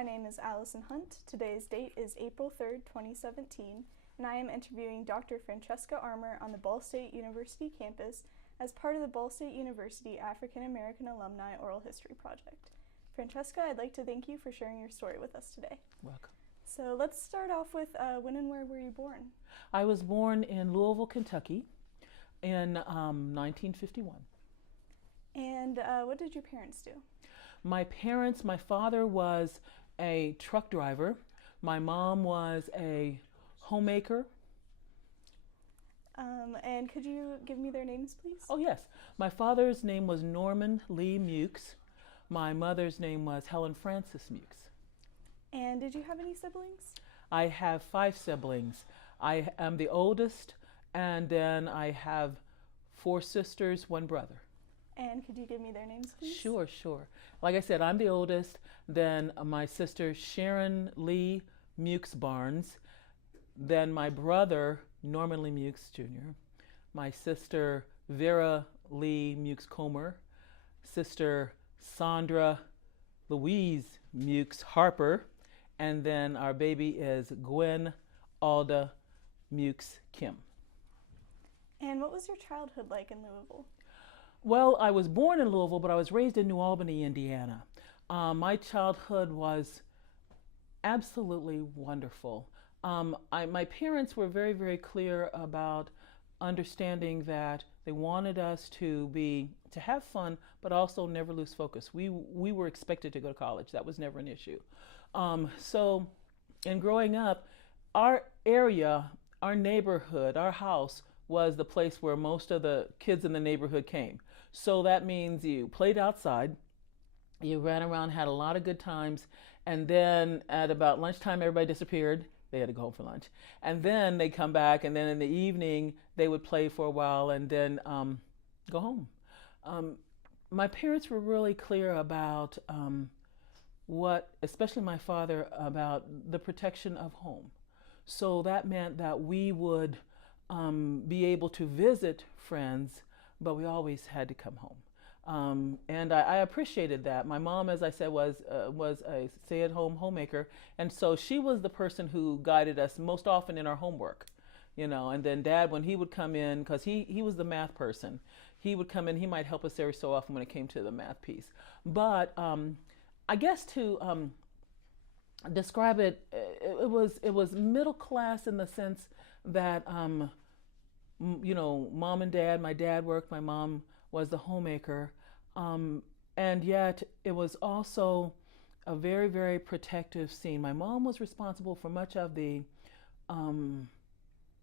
my name is Allison Hunt. Today's date is April 3rd, 2017, and I am interviewing Dr. Francesca Armour on the Ball State University campus as part of the Ball State University African American Alumni Oral History Project. Francesca, I'd like to thank you for sharing your story with us today. Welcome. So let's start off with when and where were you born? I was born in Louisville, Kentucky in 1951. And what did your parents do? My father was a truck driver. My mom was a homemaker. And could you give me their names, please? Oh, yes. My father's name was Norman Lee Mukes. My mother's name was Helen Frances Mukes. And did you have any siblings? I have 5 siblings. I am the oldest, and then I have 4 sisters, 1 brother. And could you give me their names, please? Sure. Like I said, I'm the oldest. Then my sister Sharon Lee Mukes Barnes. Then my brother Norman Lee Mukes Jr. My sister Vera Lee Mukes Comer. Sister Sandra Louise Mukes Harper. And then our baby is Gwen Alda Mukes Kim. And what was your childhood like in Louisville? Well, I was born in Louisville, but I was raised in New Albany, Indiana. My childhood was absolutely wonderful. My parents were very, very clear about understanding that they wanted us to have fun, but also never lose focus. We were expected to go to college. That was never an issue. So in growing up, our area, our neighborhood, our house was the place where most of the kids in the neighborhood came. So that means you played outside, you ran around, had a lot of good times, and then at about lunchtime, everybody disappeared. They had to go home for lunch. And then they come back, and then in the evening, they would play for a while and then go home. My parents were really clear about especially my father, about the protection of home. So that meant that we would be able to visit friends, but we always had to come home. And I appreciated that. My mom, as I said, was a stay-at-home homemaker, and so she was the person who guided us most often in our homework, and then Dad, when he would come in, because he was the math person, he would come in, he might help us every so often when it came to the math piece. But I guess to describe it, it was middle class in the sense that mom and dad, my dad worked, my mom was the homemaker, and yet it was also a very, very protective scene. My mom was responsible for much of the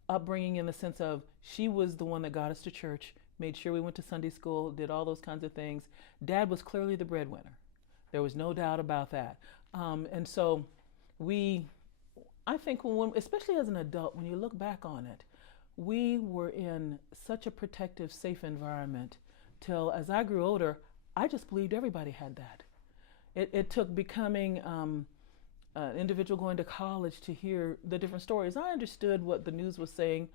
upbringing, in the sense of she was the one that got us to church, made sure we went to Sunday school, did all those kinds of things. Dad was clearly the breadwinner. There was no doubt about that. And so I think especially as an adult, when you look back on it, we were in such a protective, safe environment till, as I grew older, I just believed everybody had that. It took becoming an individual going to college to hear the different stories. I understood what the news was saying,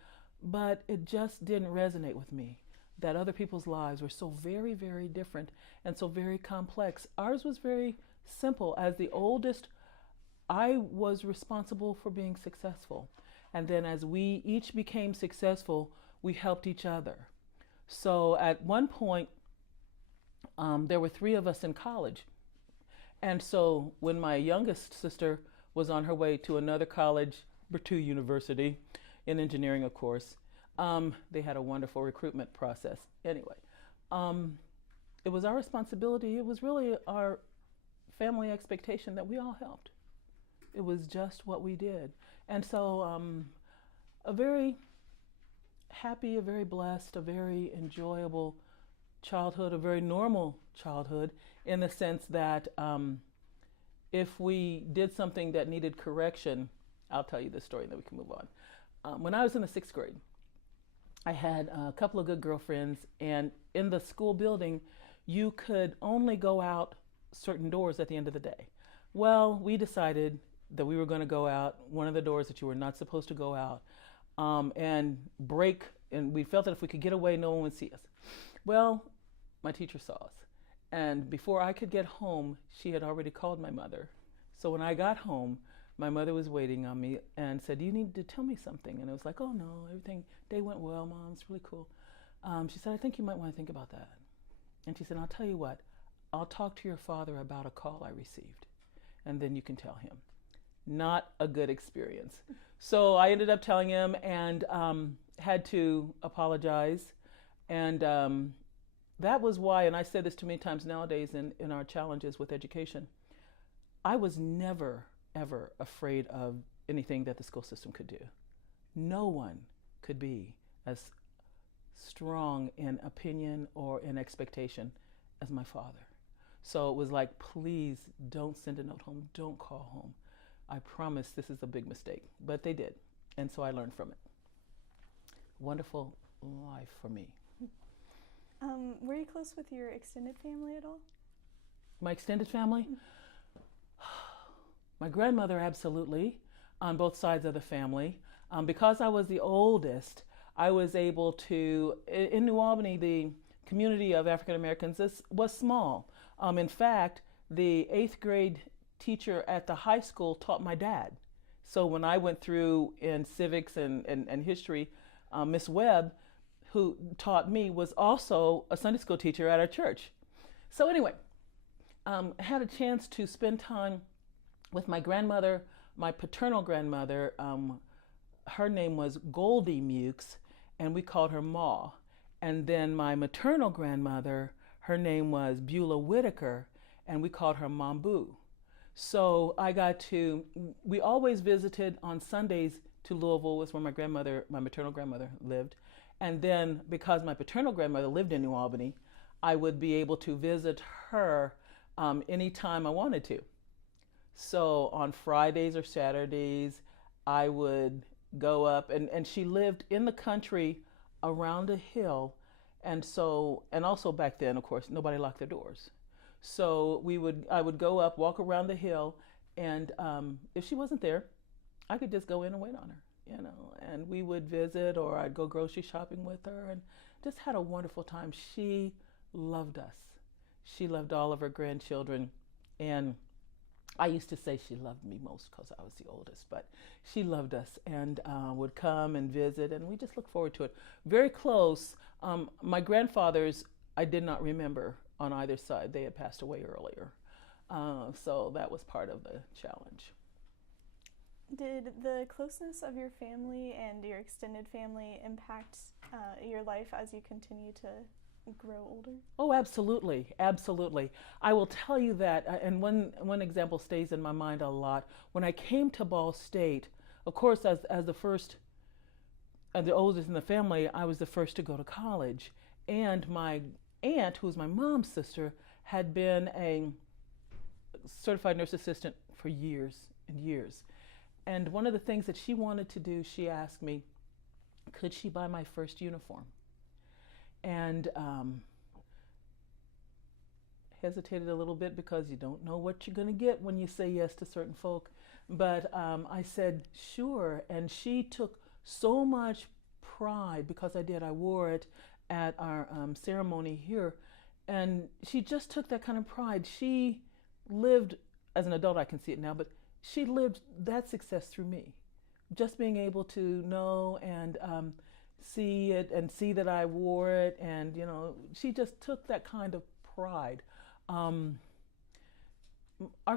but it just didn't resonate with me, that other people's lives were so very, very different and so very complex. Ours was very simple. As the oldest, I was responsible for being successful. And then as we each became successful, we helped each other. So at one point, there were 3 of us in college. And so when my youngest sister was on her way to another college, to university, in engineering, of course, they had a wonderful recruitment process. Anyway, it was our responsibility. It was really our family expectation that we all helped. It was just what we did. And so a very happy, a very blessed, a very enjoyable childhood, a very normal childhood, in the sense that if we did something that needed correction, I'll tell you this story and then we can move on. When I was in the 6th grade, I had a couple of good girlfriends, and in the school building, you could only go out certain doors at the end of the day. Well, we decided that we were going to go out one of the doors that you were not supposed to go out, and break, and we felt that if we could get away, no one would see us. Well, my teacher saw us, and before I could get home, she had already called my mother. So when I got home, my mother was waiting on me and said, "You need to tell me something." And I was like, "Oh no, everything, day went well, Mom, it's really cool." She said, "I think you might want to think about that." And she said, "I'll tell you what, I'll talk to your father about a call I received, and then you can tell him." Not a good experience. So I ended up telling him and had to apologize. And that was why, and I said this too many times nowadays in our challenges with education, I was never, ever afraid of anything that the school system could do. No one could be as strong in opinion or in expectation as my father. So it was like, please don't send a note home, don't call home. I promise this is a big mistake, but they did. And so I learned from it. Wonderful life for me. Were you close with your extended family at all? My extended family? My grandmother, absolutely, on both sides of the family. Because I was the oldest, I was able to, in New Albany, the community of African Americans was small. In fact, the 8th grade teacher at the high school taught my dad. So when I went through in civics and history, Miss Webb, who taught me, was also a Sunday school teacher at our church. So anyway, I had a chance to spend time with my grandmother, my paternal grandmother. Her name was Goldie Mukes, and we called her Ma. And then my maternal grandmother, her name was Beulah Whitaker, and we called her Mambu. So we always visited on Sundays to Louisville, was where my maternal grandmother lived. And then because my paternal grandmother lived in New Albany, I would be able to visit her anytime I wanted to. So on Fridays or Saturdays, I would go up, and she lived in the country around a hill. And also back then, of course, nobody locked their doors. So I would go up, walk around the hill, and if she wasn't there, I could just go in and wait on her, and we would visit, or I'd go grocery shopping with her, and just had a wonderful time. She loved us. She loved all of her grandchildren, and I used to say she loved me most because I was the oldest, but she loved us and would come and visit, and we just look forward to it. Very close. My grandfathers, I did not remember on either side. They had passed away earlier. So that was part of the challenge. Did the closeness of your family and your extended family impact your life as you continue to grow older? Oh, absolutely, absolutely. I will tell you that, and one example stays in my mind a lot. When I came to Ball State, of course, as the oldest in the family, I was the first to go to college. And my aunt, who was my mom's sister, had been a certified nurse assistant for years and years. And one of the things that she wanted to do, she asked me, could she buy my first uniform? And hesitated a little bit because you don't know what you're going to get when you say yes to certain folk. But I said, sure. And she took so much pride because I did. I wore it at our ceremony here. And she just took that kind of pride. She lived, as an adult I can see it now, but she lived that success through me. Just being able to know and see it and see that I wore it, and she just took that kind of pride. Our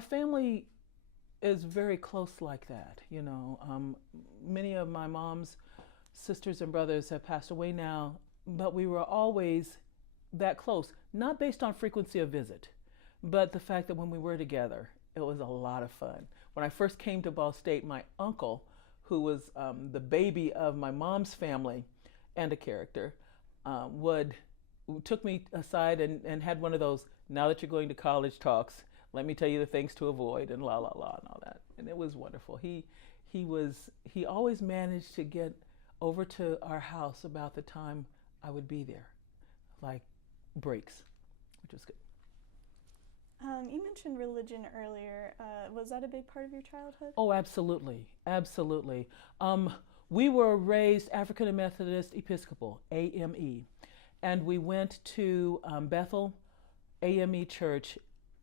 family is very close like that. Many of my mom's sisters and brothers have passed away now, but we were always that close, not based on frequency of visit, but the fact that when we were together, it was a lot of fun. When I first came to Ball State, my uncle, who was the baby of my mom's family and a character, took me aside and had one of those, now that you're going to college talks, let me tell you the things to avoid, and la la la and all that. And it was wonderful. He always managed to get over to our house about the time I would be there, like breaks, which was good. You mentioned religion earlier. Was that a big part of your childhood? Oh, absolutely, absolutely. We were raised African Methodist Episcopal, AME, and we went to Bethel AME Church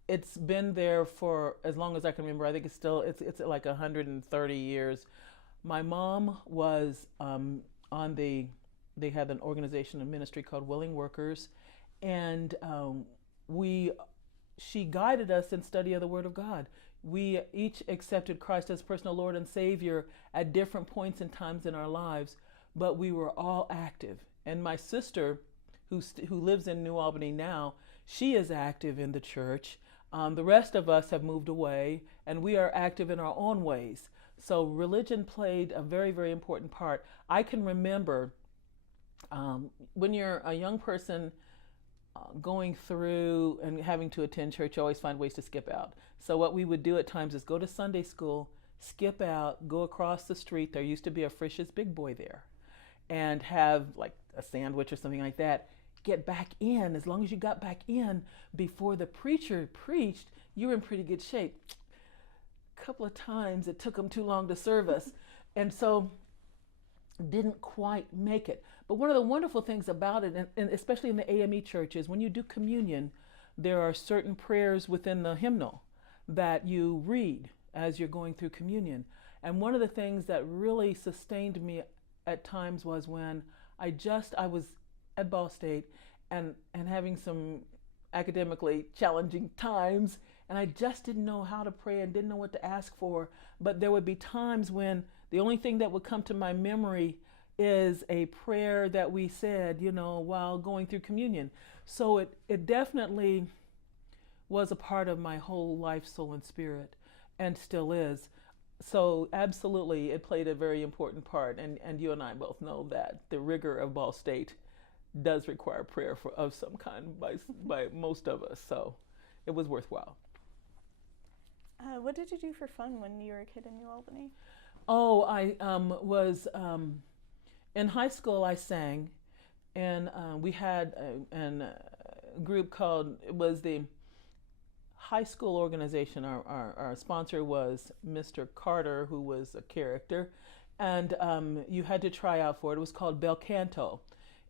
it's been there for as long as I can remember. I think it's like 130 years. My mom was they had an organization, a ministry called Willing Workers, and she guided us in study of the Word of God. We each accepted Christ as personal Lord and Savior at different points and times in our lives, but we were all active. And my sister, who lives in New Albany now, she is active in the church. The rest of us have moved away, and we are active in our own ways. So religion played a very, very important part. I can remember when you're a young person going through and having to attend church, you always find ways to skip out. So what we would do at times is go to Sunday school, skip out, go across the street. There used to be a Frisch's Big Boy there, and have like a sandwich or something like that. Get back in. As long as you got back in before the preacher preached, you were in pretty good shape. A couple of times it took them too long to serve us, and so didn't quite make it. But one of the wonderful things about it, and especially in the AME churches, when you do communion, there are certain prayers within the hymnal that you read as you're going through communion. And one of the things that really sustained me at times was when I was at Ball State and having some academically challenging times, and I just didn't know how to pray and didn't know what to ask for. But there would be times when the only thing that would come to my memory is a prayer that we said, while going through communion. So it definitely was a part of my whole life, soul, and spirit, and still is. So absolutely, it played a very important part. And you and I both know that the rigor of Ball State does require prayer of some kind by most of us. So it was worthwhile. What did you do for fun when you were a kid in New Albany? Oh, I was in high school. I sang, and we had a group called, it was the high school organization. Our sponsor was Mr. Carter, who was a character, and you had to try out for it. It was called Bel Canto,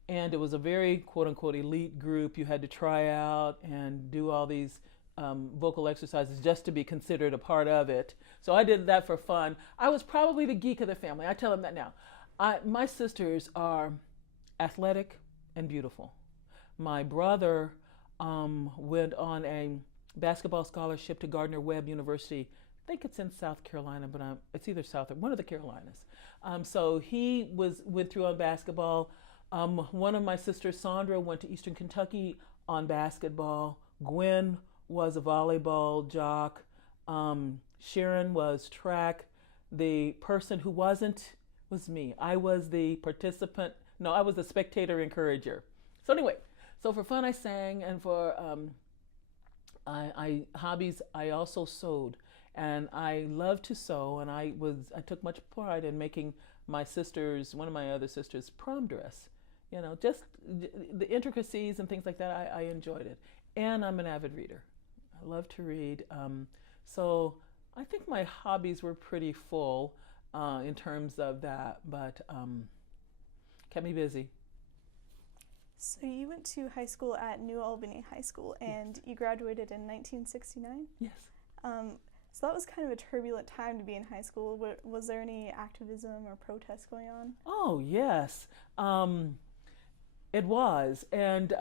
and it was a very quote-unquote elite group. You had to try out and do all these vocal exercises just to be considered a part of it. So I did that for fun. I was probably the geek of the family. I tell them that now. My sisters are athletic and beautiful. My brother went on a basketball scholarship to Gardner-Webb University. I think it's in South Carolina, but it's either South or one of the Carolinas. So he went through on basketball. One of my sisters, Sandra, went to Eastern Kentucky on basketball. Gwen was a volleyball jock. Sharon was track. The person who wasn't was me. I was the participant. No, I was the spectator encourager. So anyway, so for fun I sang, and for hobbies I also sewed, and I love to sew, and I took much pride in making one of my other sisters' prom dress. Just the intricacies and things like that. I enjoyed it, and I'm an avid reader. I love to read. So I think my hobbies were pretty full in terms of that, but kept me busy. So you went to high school at New Albany High School, and you graduated in 1969? Yes. So that was kind of a turbulent time to be in high school. Was there any activism or protests going on? Oh, yes. It was. And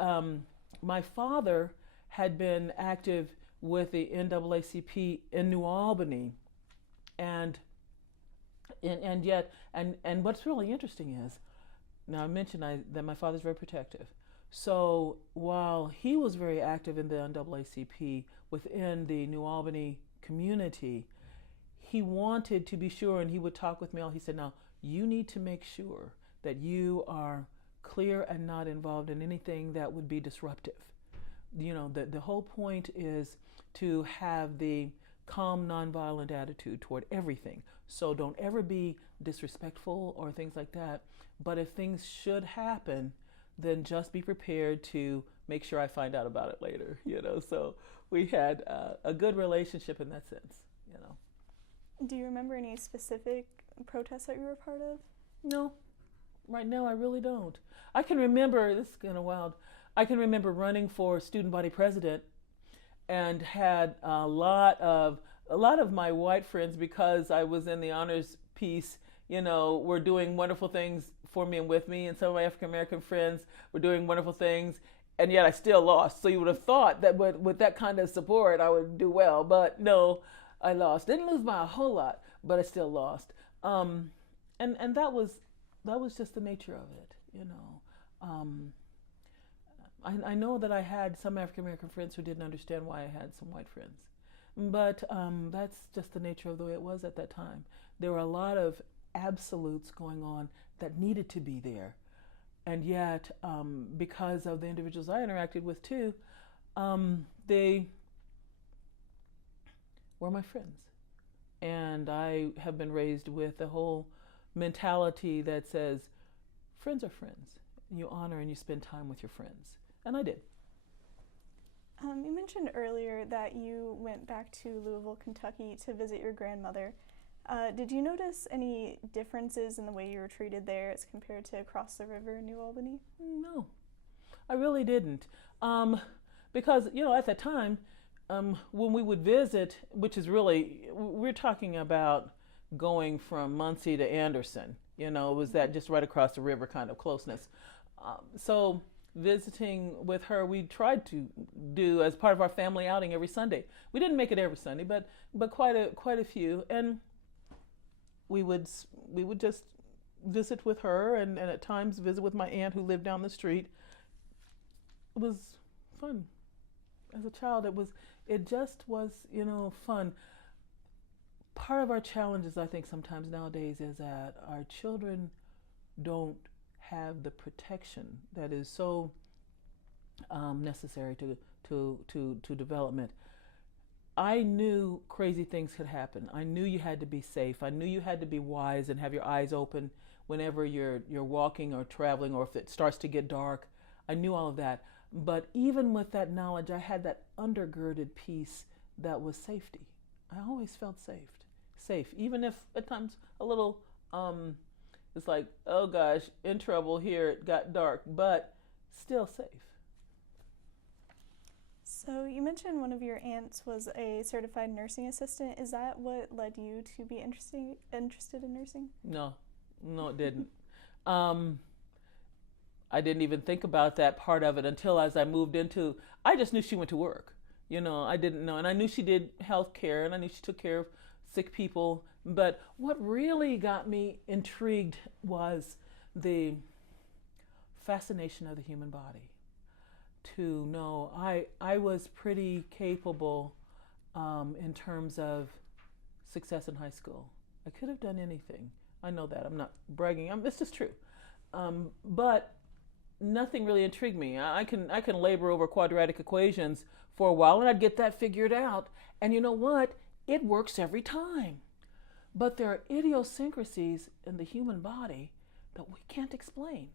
my father had been active with the NAACP in New Albany. And what's really interesting is, now I mentioned that my father's very protective. So while he was very active in the NAACP within the New Albany community, he wanted to be sure, and he would talk with me. He said, now you need to make sure that you are clear and not involved in anything that would be disruptive. The whole point is to have the calm, nonviolent attitude toward everything. So don't ever be disrespectful or things like that. But if things should happen, then just be prepared to make sure I find out about it later. So we had a good relationship in that sense. Do you remember any specific protests that you were a part of? No, right now I really don't. I can remember, this is kind of wild, I can remember running for student body president, and had a lot of my white friends, because I was in the honors piece, were doing wonderful things for me and with me, and some of my African American friends were doing wonderful things, and yet I still lost. So you would have thought that with that kind of support I would do well, but no, I lost. Didn't lose by a whole lot, but I still lost. And that was just the nature of it. I know that I had some African American friends who didn't understand why I had some white friends, but that's just the nature of the way it was at that time. There were a lot of absolutes going on that needed to be there, and yet because of the individuals I interacted with too, they were my friends, and I have been raised with a whole mentality that says friends are friends. You honor and you spend time with your friends, and I did. You mentioned earlier that you went back to Louisville, Kentucky to visit your grandmother. Did you notice any differences in the way you were treated there as compared to across the river in New Albany? No, I really didn't. Because, at that time, when we would visit, which is really, we're talking about going from Muncie to Anderson, it was that just right across the river kind of closeness. So visiting with her, we tried to do as part of our family outing every Sunday. We didn't make it every Sunday, but quite a few, and we would just visit with her, and at times visit with my aunt who lived down the street. It was fun. As a child, it just was fun. Part of our challenges, I think, sometimes nowadays is that our children don't have the protection that is so necessary to development. I knew crazy things could happen. I knew you had to be safe. I knew you had to be wise and have your eyes open whenever you're walking or traveling, or if it starts to get dark. I knew all of that. But even with that knowledge, I had that undergirded piece that was safety. I always felt safe, even if at times a little, it's like, oh gosh, in trouble here, it got dark, but still safe. So you mentioned one of your aunts was a certified nursing assistant. Is that what led you to be interested in nursing? No, it didn't. I didn't even think about that part of it until as I moved into, I just knew she went to work. I didn't know. And I knew she did health care, and I knew she took care of sick people. But what really got me intrigued was the fascination of the human body. To know I was pretty capable in terms of success in high school. I could have done anything. I know that. I'm not bragging. It's just true. But nothing really intrigued me. I can labor over quadratic equations for a while, and I'd get that figured out. And you know what? It works every time. But there are idiosyncrasies in the human body that we can't explain.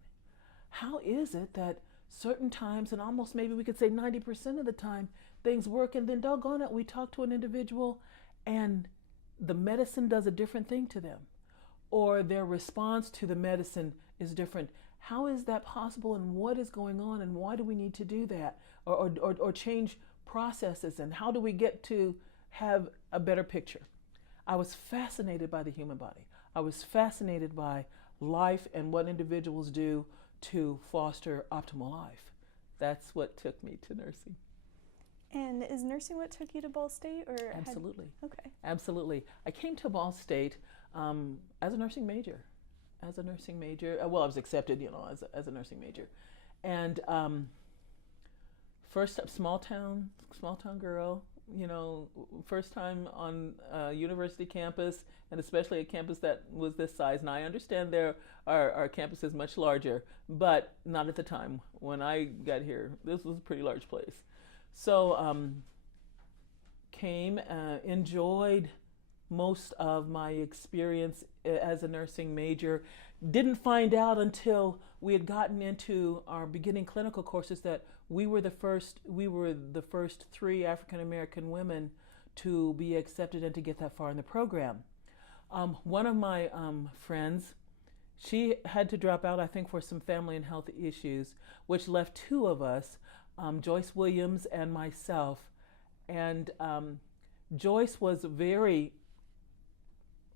How is it that certain times, and almost maybe we could say 90% of the time, things work, and then doggone it, we talk to an individual and the medicine does a different thing to them, or their response to the medicine is different. How is that possible, and what is going on, and why do we need to do that, or change processes, and how do we get to have a better picture? I was fascinated by the human body. I was fascinated by life and what individuals do to foster optimal life. That's what took me to nursing. And is nursing what took you to Ball State? Absolutely. Okay. Absolutely. I came to Ball State as a nursing major. Well, I was accepted, as a nursing major. And first small town girl, first time on a university campus, and especially a campus that was this size. And I understand our campus is much larger, but not at the time. When I got here, this was a pretty large place. So enjoyed most of my experience as a nursing major. Didn't find out until we had gotten into our beginning clinical courses that we were the first 3 African American women to be accepted and to get that far in the program. One of my friends, she had to drop out, I think, for some family and health issues, which left 2 of us, Joyce Williams and myself, And Joyce was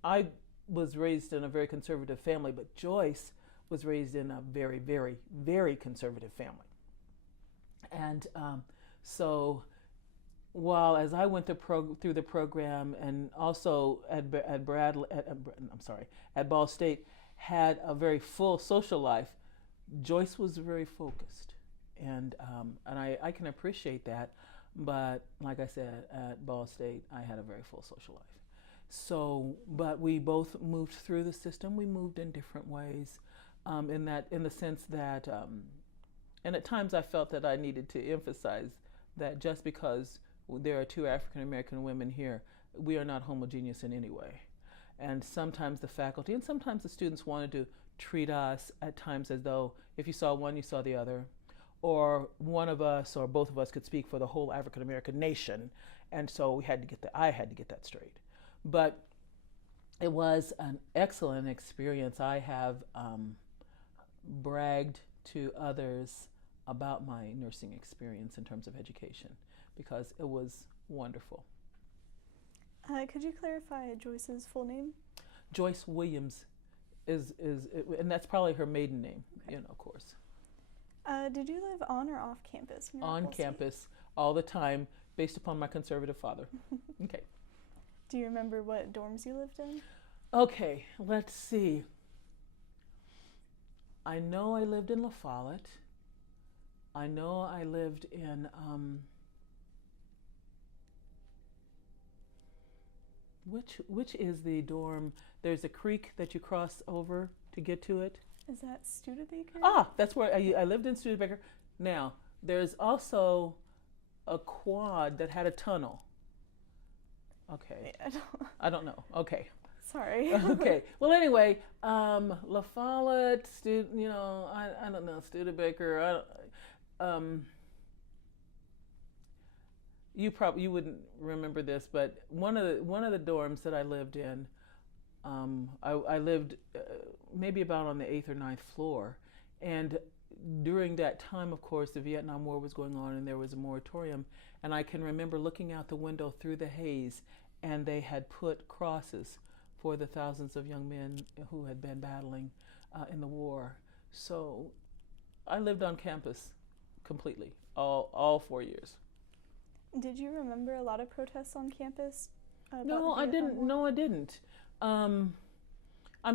I was raised in a very conservative family, but Joyce was raised in a very, very, very conservative family. And so while as I went through the program, and also at Ball State, had a very full social life, Joyce was very focused, and I can appreciate that. But like I said, at Ball State, I had a very full social life. So, but we both moved through the system. We moved in different ways, in the sense that, and at times I felt that I needed to emphasize that just because there are two African American women here, we are not homogeneous in any way. And sometimes the faculty and sometimes the students wanted to treat us at times as though if you saw one, you saw the other, or one of us or both of us could speak for the whole African American nation. And so I had to get that straight. But it was an excellent experience. I have bragged to others about my nursing experience in terms of education because it was wonderful. Could you clarify Joyce's full name? Joyce Williams is and that's probably her maiden name, okay. Of course. Did you live on or off campus? On campus all the time, based upon my conservative father. Okay. Do you remember what dorms you lived in? Okay, let's see. I know I lived in La Follette. I know I lived in which is the dorm? There's a creek that you cross over to get to it. Is that Studebaker? Ah, that's where I lived in Studebaker. Now, there's also a quad that had a tunnel. Okay. I don't know. Okay. Sorry. Okay. Well, anyway, La Follette, I don't know, Studebaker. You wouldn't remember this, but one of the dorms that I lived in, I lived maybe about on the 8th or 9th floor, and during that time, of course, the Vietnam War was going on, and there was a moratorium, and I can remember looking out the window through the haze, and they had put crosses for the thousands of young men who had been battling in the war. So I lived on campus completely, all 4 years. Did you remember a lot of protests on campus? No, I didn't. No, I didn't. I'm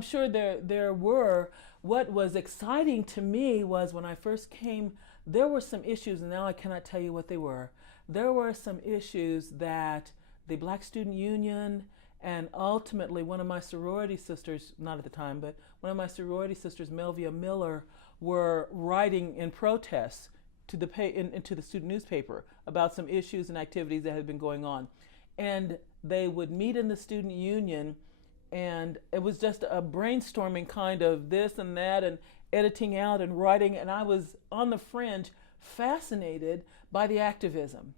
sure there were. What was exciting to me was when I first came, there were some issues, and now I cannot tell you what they were. There were some issues that the Black Student Union and ultimately one of my sorority sisters, not at the time, but one of my sorority sisters, Melvia Miller, were writing in protest to into the student newspaper about some issues and activities that had been going on. And they would meet in the student union, and it was just a brainstorming kind of this and that and editing out and writing, and I was on the fringe fascinated by the activism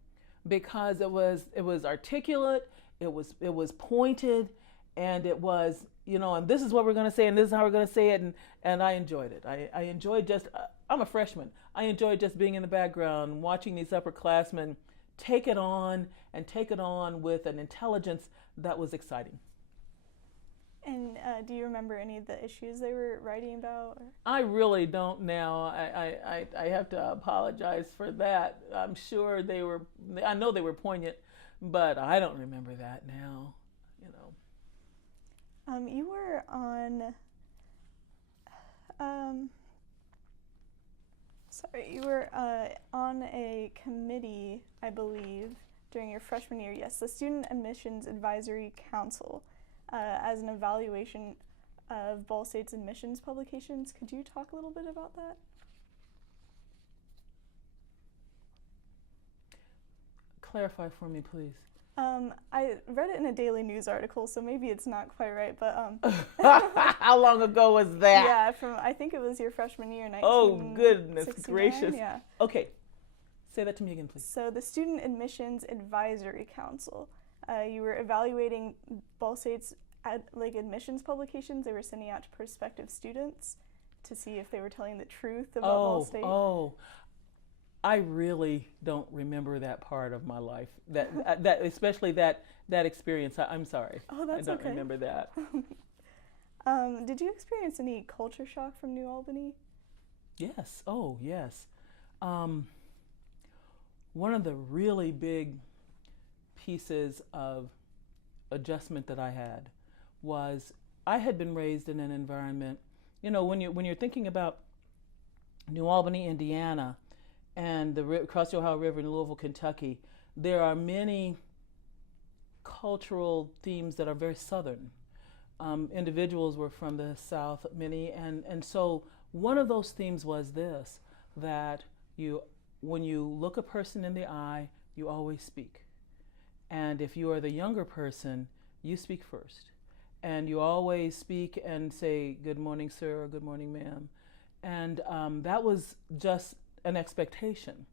because it was articulate, it was pointed, and it was, and this is what we're going to say and this is how we're going to say it, and I enjoyed it. I enjoyed I'm a freshman. I enjoyed just being in the background, watching these upperclassmen take it on with an intelligence that was exciting. And do you remember any of the issues they were writing about? I really don't now. I have to apologize for that. I'm sure I know they were poignant, but I don't remember that now, You were on a committee, I believe, during your freshman year. Yes, the Student Admissions Advisory Council, as an evaluation of Ball State's admissions publications. Could you talk a little bit about that? Clarify for me, please. I read it in a Daily News article, so maybe it's not quite right, but How long ago was that? Yeah, I think it was your freshman year, 1969. Oh, goodness gracious. Yeah. Okay, say that to me again, please. So the Student Admissions Advisory Council, you were evaluating Ball State's admissions publications they were sending out to prospective students to see if they were telling the truth about Ball State. I really don't remember that part of my life. That especially that experience. I'm sorry. Oh, that's I don't okay. remember that. Did you experience any culture shock from New Albany? Yes. Oh, yes. One of the really big pieces of adjustment that I had was I had been raised in an environment. You know, when you're thinking about New Albany, Indiana, and the across the Ohio River in Louisville, Kentucky, there are many cultural themes that are very Southern. Individuals were from the South, many, and so one of those themes was this, that when you look a person in the eye, you always speak. And if you are the younger person, you speak first. And you always speak and say, good morning, sir, or good morning, ma'am. And that was just an expectation.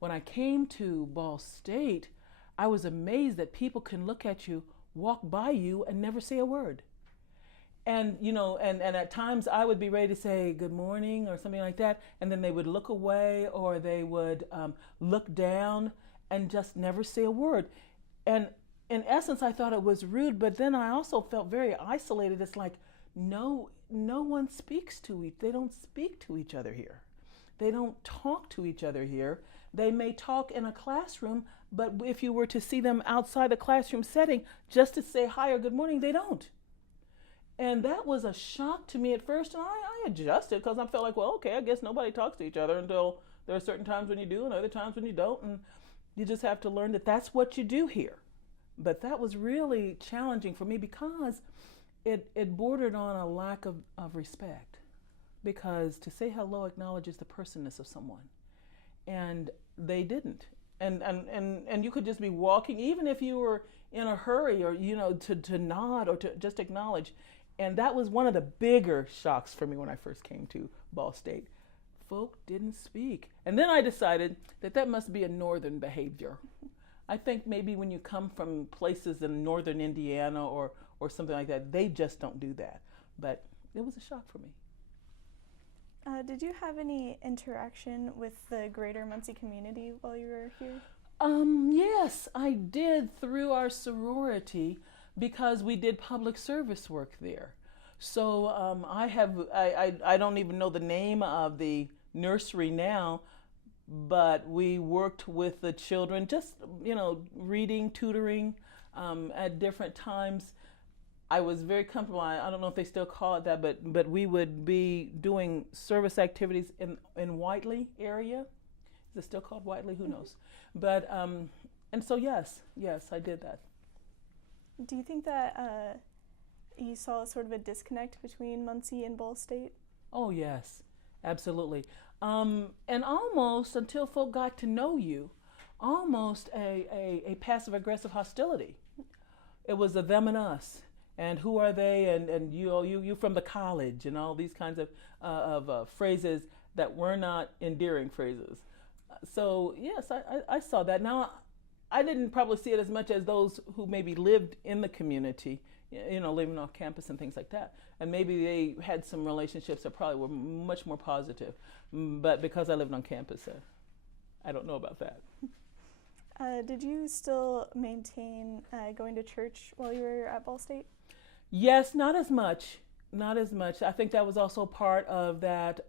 When I came to Ball State, I was amazed that people can look at you, walk by you, and never say a word. And, you know, and at times I would be ready to say good morning or something like that, and then they would look away or they would look down and just never say a word. And in essence, I thought it was rude, but then I also felt very isolated. It's like, no one speaks they don't speak to each other here. They don't talk to each other here. They may talk in a classroom, but if you were to see them outside the classroom setting, just to say hi or good morning, they don't. And that was a shock to me at first, and I adjusted because I felt like, well, okay, I guess nobody talks to each other until there are certain times when you do and other times when you don't, and you just have to learn that that's what you do here. But that was really challenging for me because it bordered on a lack of respect, because to say hello acknowledges the personness of someone, and they didn't. And you could just be walking, even if you were in a hurry, or, you know, to nod or to just acknowledge. And that was one of the bigger shocks for me when I first came to Ball State. Folk didn't speak. And then I decided that must be a northern behavior. I think maybe when you come from places in northern Indiana or something like that, they just don't do that. But it was a shock for me. Did you have any interaction with the greater Muncie community while you were here? Yes, I did, through our sorority, because we did public service work there. So I don't even know the name of the nursery now, but we worked with the children, just, you know, reading, tutoring at different times. I was very comfortable. I don't know if they still call it that, but we would be doing service activities in Whiteley area. Is it still called Whiteley? Who knows? But and so yes, I did that. Do you think that you saw sort of a disconnect between Muncie and Ball State? Oh yes, absolutely. And almost, until folk got to know you, almost a passive aggressive hostility. It was a them and us. And who are they? And you from the college, and all these kinds of phrases that were not endearing phrases. So yes, I saw that. Now, I didn't probably see it as much as those who maybe lived in the community, you know, living off campus and things like that. And maybe they had some relationships that probably were much more positive. But because I lived on campus, I don't know about that. Did you still maintain going to church while you were at Ball State? Yes, not as much. I think that was also part of that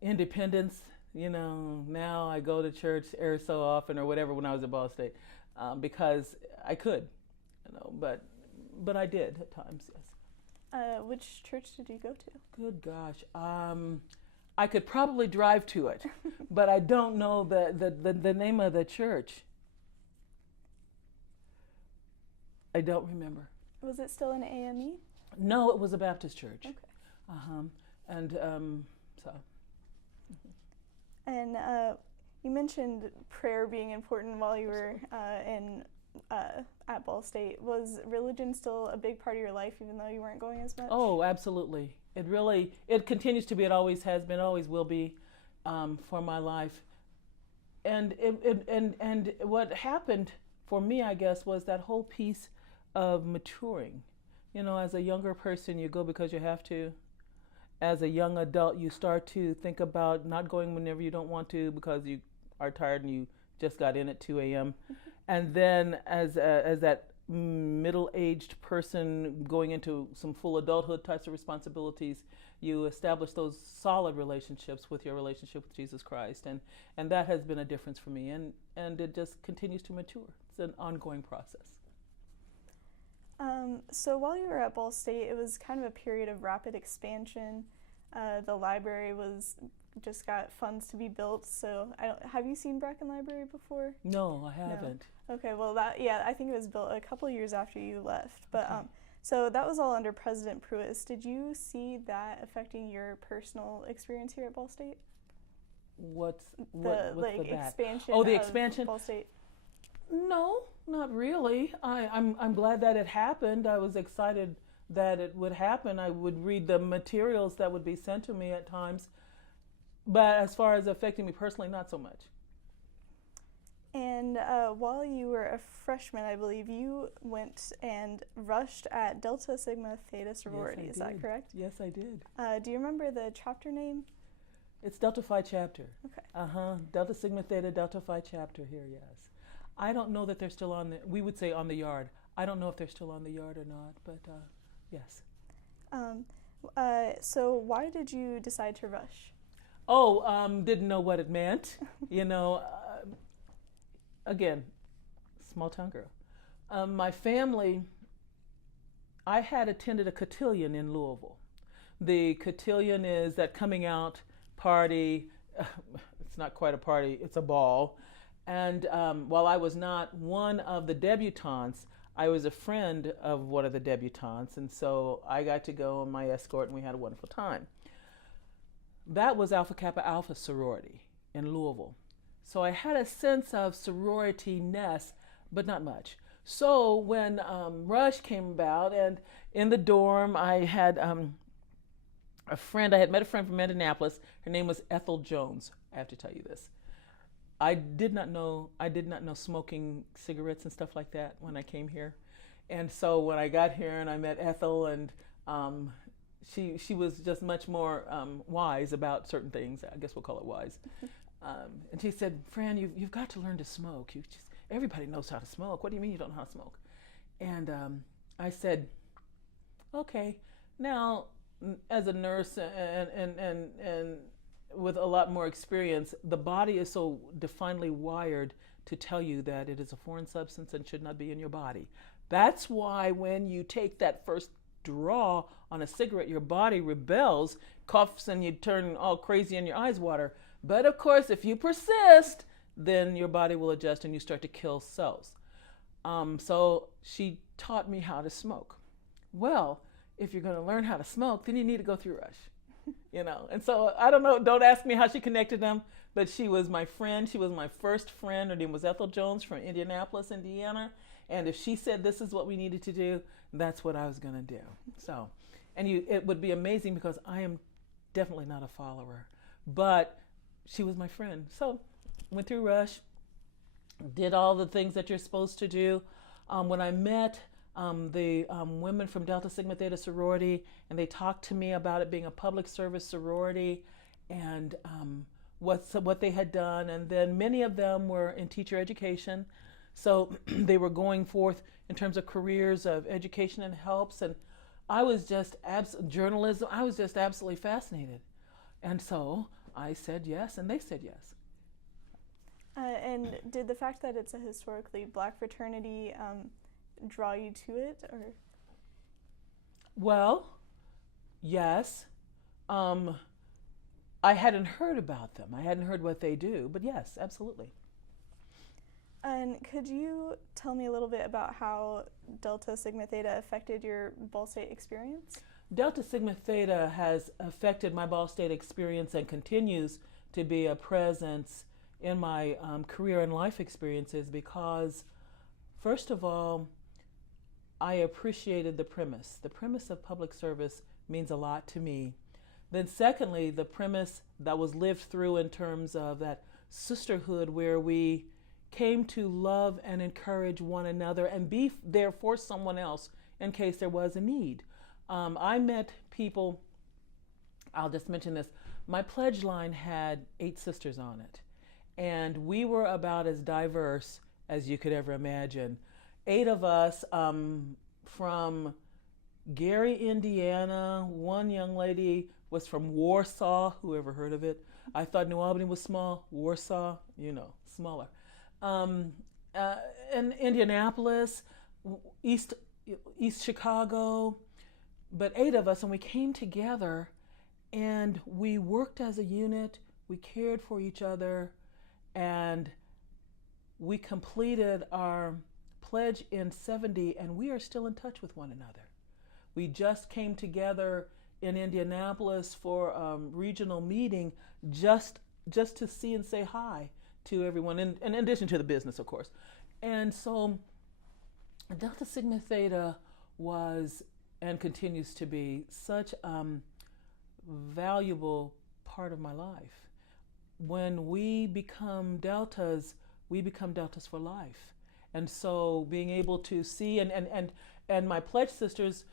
independence. You know, now I go to church every so often or whatever when I was at Ball State because I could, you know, but I did at times, yes. Which church did you go to? Good gosh. I could probably drive to it, but I don't know the name of the church. I don't remember. Was it still an AME? No, it was a Baptist church. Okay. And so. And you mentioned prayer being important while you were at Ball State. Was religion still a big part of your life, even though you weren't going as much? Oh, absolutely. It continues to be. It always has been. Always will be, for my life. And what happened for me, I guess, was that whole piece of maturing. You know, as a younger person, you go because you have to, as a young adult, you start to think about not going whenever you don't want to because you are tired and you just got in at 2 a.m. And then as that middle-aged person going into some full adulthood types of responsibilities, you establish those solid relationships with your relationship with Jesus Christ. And that has been a difference for me. And it just continues to mature. It's an ongoing process. So while you were at Ball State, it was kind of a period of rapid expansion. The library just got funds to be built. So have you seen Bracken Library before? No, I haven't. No. Okay, well I think it was built a couple years after you left. But Okay. So that was all under President Pruitt. Did you see that affecting your personal experience here at Ball State? What's The the expansion. Oh, the of expansion. Ball State. No, not really. I'm glad that it happened. I was excited that it would happen. I would read the materials that would be sent to me at times. But as far as affecting me personally, not so much. And while you were a freshman, I believe you went and rushed at Delta Sigma Theta sorority. Yes, Is that correct? Yes, I did. Do you remember the chapter name? It's Delta Phi chapter. Okay. Delta Sigma Theta Delta Phi chapter here, yes. I don't know that they're still on we would say on the yard. I don't know if they're still on the yard or not, but yes. So why did you decide to rush? Didn't know what it meant. Again, small town girl. My family, I had attended a cotillion in Louisville. The cotillion is that coming out party. It's not quite a party, it's a ball. And while I was not one of the debutantes, I was a friend of one of the debutantes. And so I got to go on my escort and we had a wonderful time. That was Alpha Kappa Alpha sorority in Louisville. So I had a sense of sorority-ness, but not much. So when Rush came about, and in the dorm I had a friend, I had met a friend from Indianapolis. Her name was Ethel Jones. I have to tell you this. I did not know smoking cigarettes and stuff like that when I came here. And so when I got here and I met Ethel, and she was just much more wise about certain things. I guess we'll call it wise. And she said, "Fran, you've got to learn to smoke. Everybody knows how to smoke. What do you mean you don't know how to smoke?" And I said, "Okay." Now, as a nurse and with a lot more experience, the body is so definedly wired to tell you that it is a foreign substance and should not be in your body. That's why when you take that first draw on a cigarette, your body rebels, coughs, and you turn all crazy and your eyes water. But of course, if you persist, then your body will adjust and you start to kill cells. So she taught me how to smoke. Well, if you're going to learn how to smoke, then you need to go through Rush. And so I don't know, don't ask me how she connected them, but she was my friend. She was my first friend. Her name was Ethel Jones from Indianapolis, Indiana. And if she said this is what we needed to do, that's what I was going to do. So, and it would be amazing because I am definitely not a follower, but she was my friend. So went through Rush, did all the things that you're supposed to do. When I met the women from Delta Sigma Theta sorority, and they talked to me about it being a public service sorority and what they had done. And then many of them were in teacher education. So they were going forth in terms of careers of education and helps. And I was just journalism. I was just absolutely fascinated. And so I said yes, and they said yes. And did the fact that it's a historically Black fraternity draw you to it, or? Well, yes. I hadn't heard about them. I hadn't heard what they do, but yes, absolutely. And could you tell me a little bit about how Delta Sigma Theta affected your Ball State experience? Delta Sigma Theta has affected my Ball State experience and continues to be a presence in my career and life experiences because, first of all, I appreciated the premise. The premise of public service means a lot to me. Then secondly, the premise that was lived through in terms of that sisterhood where we came to love and encourage one another and be there for someone else in case there was a need. I met people I'll just mention this. My pledge line had 8 sisters on it, and we were about as diverse as you could ever imagine. 8 of us from Gary, Indiana. One young lady was from Warsaw. Whoever heard of it? I thought New Albany was small. Warsaw, smaller. And Indianapolis, East Chicago. But 8 of us, and we came together, and we worked as a unit. We cared for each other, and we completed our pledge in 70, and we are still in touch with one another. We just came together in Indianapolis for a regional meeting just to see and say hi to everyone, in addition to the business, of course. And so Delta Sigma Theta was and continues to be such a valuable part of my life. When we become Deltas for life. And so being able to see and my pledge sisters,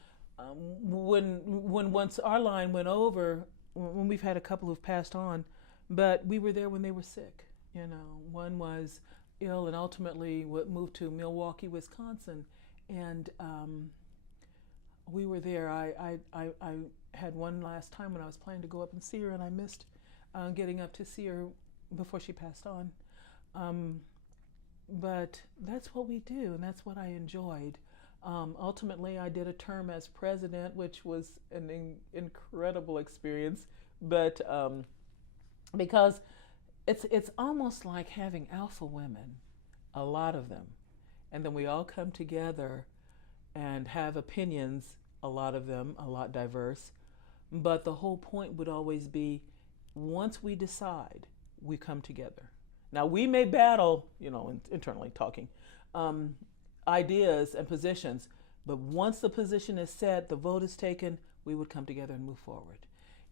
when once our line went over, when we've had a couple who've passed on, but we were there when they were sick. One was ill and ultimately moved to Milwaukee, Wisconsin, and we were there. I had one last time when I was planning to go up and see her, and I missed getting up to see her before she passed on. But that's what we do, and that's what I enjoyed. Ultimately, I did a term as president, which was an incredible experience. But because it's almost like having alpha women, a lot of them, and then we all come together and have opinions, a lot of them, a lot diverse. But the whole point would always be, once we decide, we come together. Now, we may battle, internally talking, ideas and positions, but once the position is set, the vote is taken, we would come together and move forward.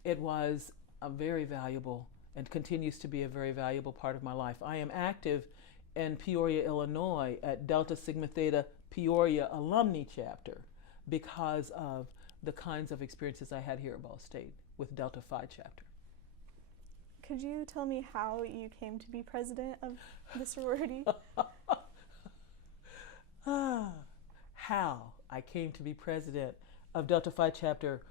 It was a very valuable and continues to be a very valuable part of my life. I am active in Peoria, Illinois at Delta Sigma Theta Peoria Alumni chapter because of the kinds of experiences I had here at Ball State with Delta Phi chapter. Could you tell me how you came to be president of the sorority? How I came to be president of Delta Phi chapter.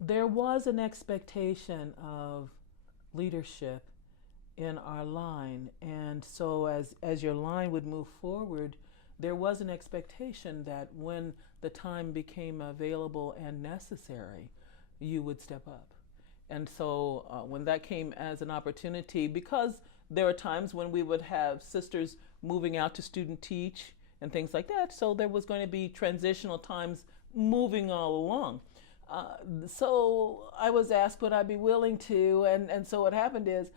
There was an expectation of leadership in our line, and so as your line would move forward, there was an expectation that when the time became available and necessary, you would step up. And so when that came as an opportunity, because there are times when we would have sisters moving out to student teach and things like that, so there was going to be transitional times moving all along. So I was asked would I be willing to, and so what happened is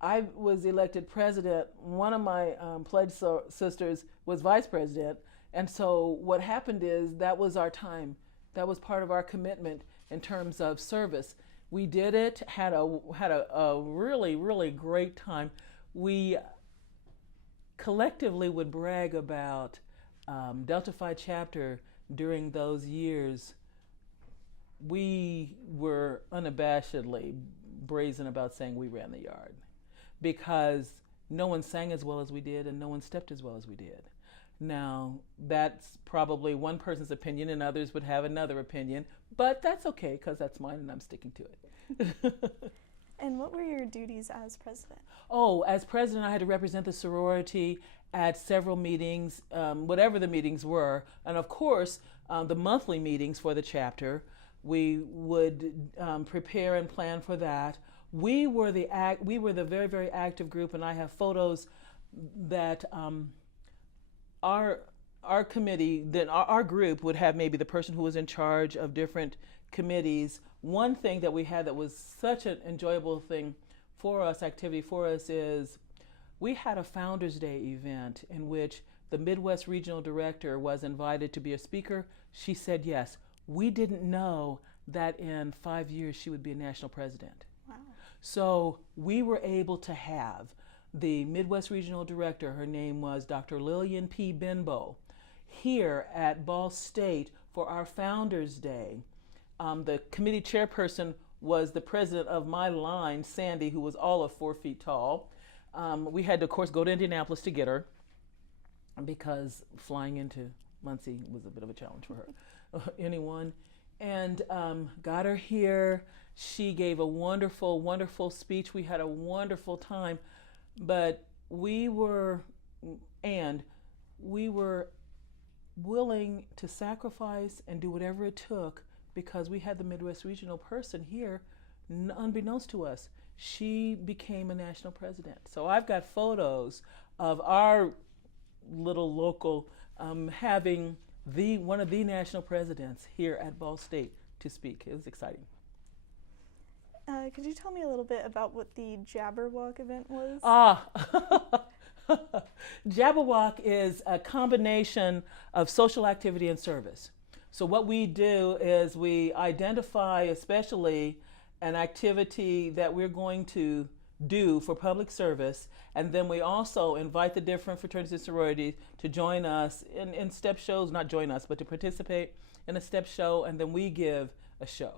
I was elected president. One of my pledge sisters was vice president, and so what happened is that was our time. That was part of our commitment in terms of service. We did it, had a really, really great time. We collectively would brag about Delta Phi chapter during those years. We were unabashedly brazen about saying we ran the yard because no one sang as well as we did and no one stepped as well as we did. Now, that's probably one person's opinion and others would have another opinion, but that's okay because that's mine and I'm sticking to it. And what were your duties as president? Oh, as president, I had to represent the sorority at several meetings, whatever the meetings were, and of course, the monthly meetings for the chapter. We would prepare and plan for that. We were the very, very active group, and I have photos that our committee, that our group would have maybe the person who was in charge of different committees. One thing that we had that was such an enjoyable thing for us, activity for us, is we had a Founders Day event in which the Midwest Regional Director was invited to be a speaker. She said yes. We didn't know that in 5 years she would be a national president. Wow. So we were able to have the Midwest Regional Director, her name was Dr. Lillian P. Benbow, here at Ball State for our Founders Day. The committee chairperson was the president of my line, Sandy, who was all of 4 feet tall. We had to, of course, go to Indianapolis to get her because flying into Muncie was a bit of a challenge for her. Anyone. And got her here. She gave a wonderful, wonderful speech. We had a wonderful time. But we were willing to sacrifice and do whatever it took because we had the Midwest regional person here, unbeknownst to us. She became a national president. So I've got photos of our little local having one of the national presidents here at Ball State to speak. It was exciting. Could you tell me a little bit about what the Jabberwock event was? Jabberwock is a combination of social activity and service. So what we do is we identify especially an activity that we're going to do for public service, and then we also invite the different fraternities and sororities to join us in step shows, not join us, but to participate in a step show, and then we give a show.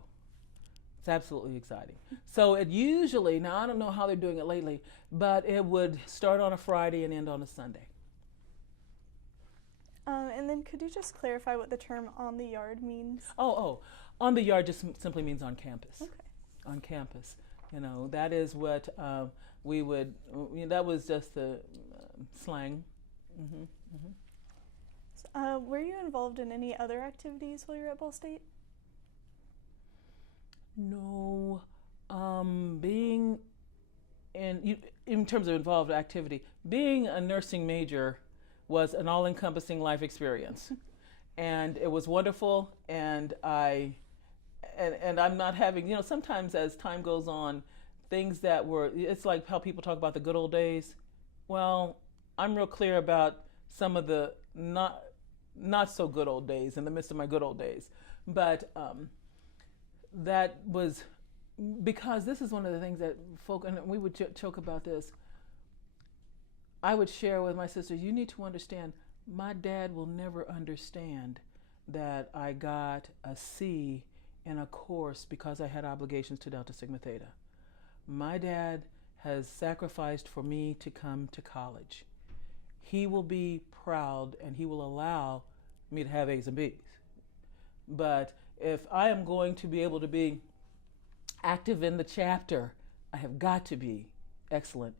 It's absolutely exciting. So it usually, now I don't know how they're doing it lately, but it would start on a Friday and end on a Sunday. And then could you just clarify what the term on the yard means? On the yard just simply means on campus. Okay. On campus. That is what we would, that was just the slang. Mm-hmm, mm-hmm. So, were you involved in any other activities while you were at Ball State? No. Being in terms of involved activity, being a nursing major was an all-encompassing life experience. And it was wonderful, and I'm not having, sometimes as time goes on, things that it's like how people talk about the good old days. Well, I'm real clear about some of the not so good old days in the midst of my good old days. But that was because this is one of the things that folk, and we would joke about this, I would share with my sisters, you need to understand, my dad will never understand that I got a C in a course because I had obligations to Delta Sigma Theta. My dad has sacrificed for me to come to college. He will be proud and he will allow me to have A's and B's. But if I am going to be able to be active in the chapter, I have got to be excellent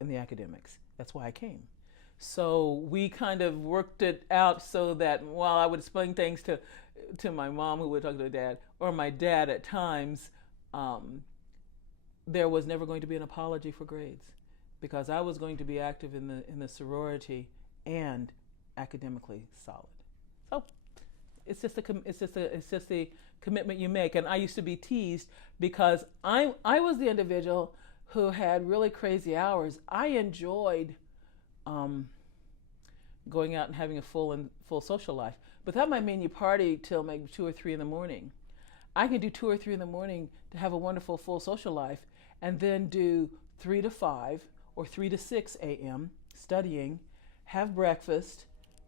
in the academics. That's why I came. So we kind of worked it out so that while I would explain things to my mom, who would talk to her dad, or my dad at times, there was never going to be an apology for grades because I was going to be active in the sorority and academically solid. So it's just the commitment you make. And I used to be teased because I was the individual who had really crazy hours. I enjoyed going out and having a full social life, but that might mean you party till maybe 2 or 3 in the morning. I can do 2 or 3 in the morning to have a wonderful full social life, and then do 3 to 5 or 3 to 6 a.m. studying, have breakfast,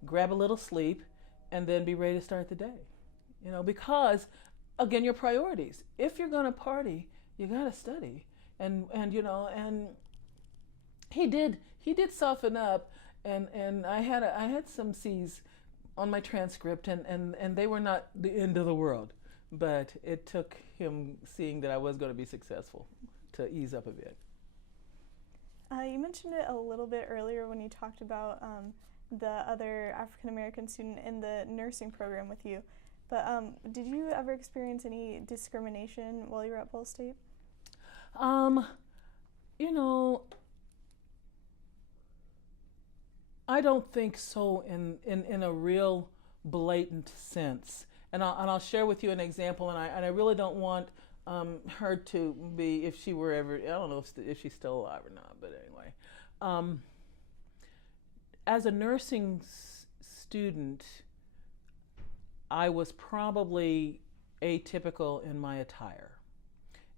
grab a little sleep, and then be ready to start the day. Because again, your priorities. If you're going to party, you got to study. And he did soften up, and I had some C's on my transcript, and they were not the end of the world, but it took him seeing that I was going to be successful to ease up a bit. You mentioned it a little bit earlier when you talked about the other African American student in the nursing program with you, but did you ever experience any discrimination while you were at Ball State? I don't think so in a real blatant sense. And I'll share with you an example, and I really don't want her to be, if she were ever, I don't know if she's still alive or not, but anyway. As a nursing student, I was probably atypical in my attire.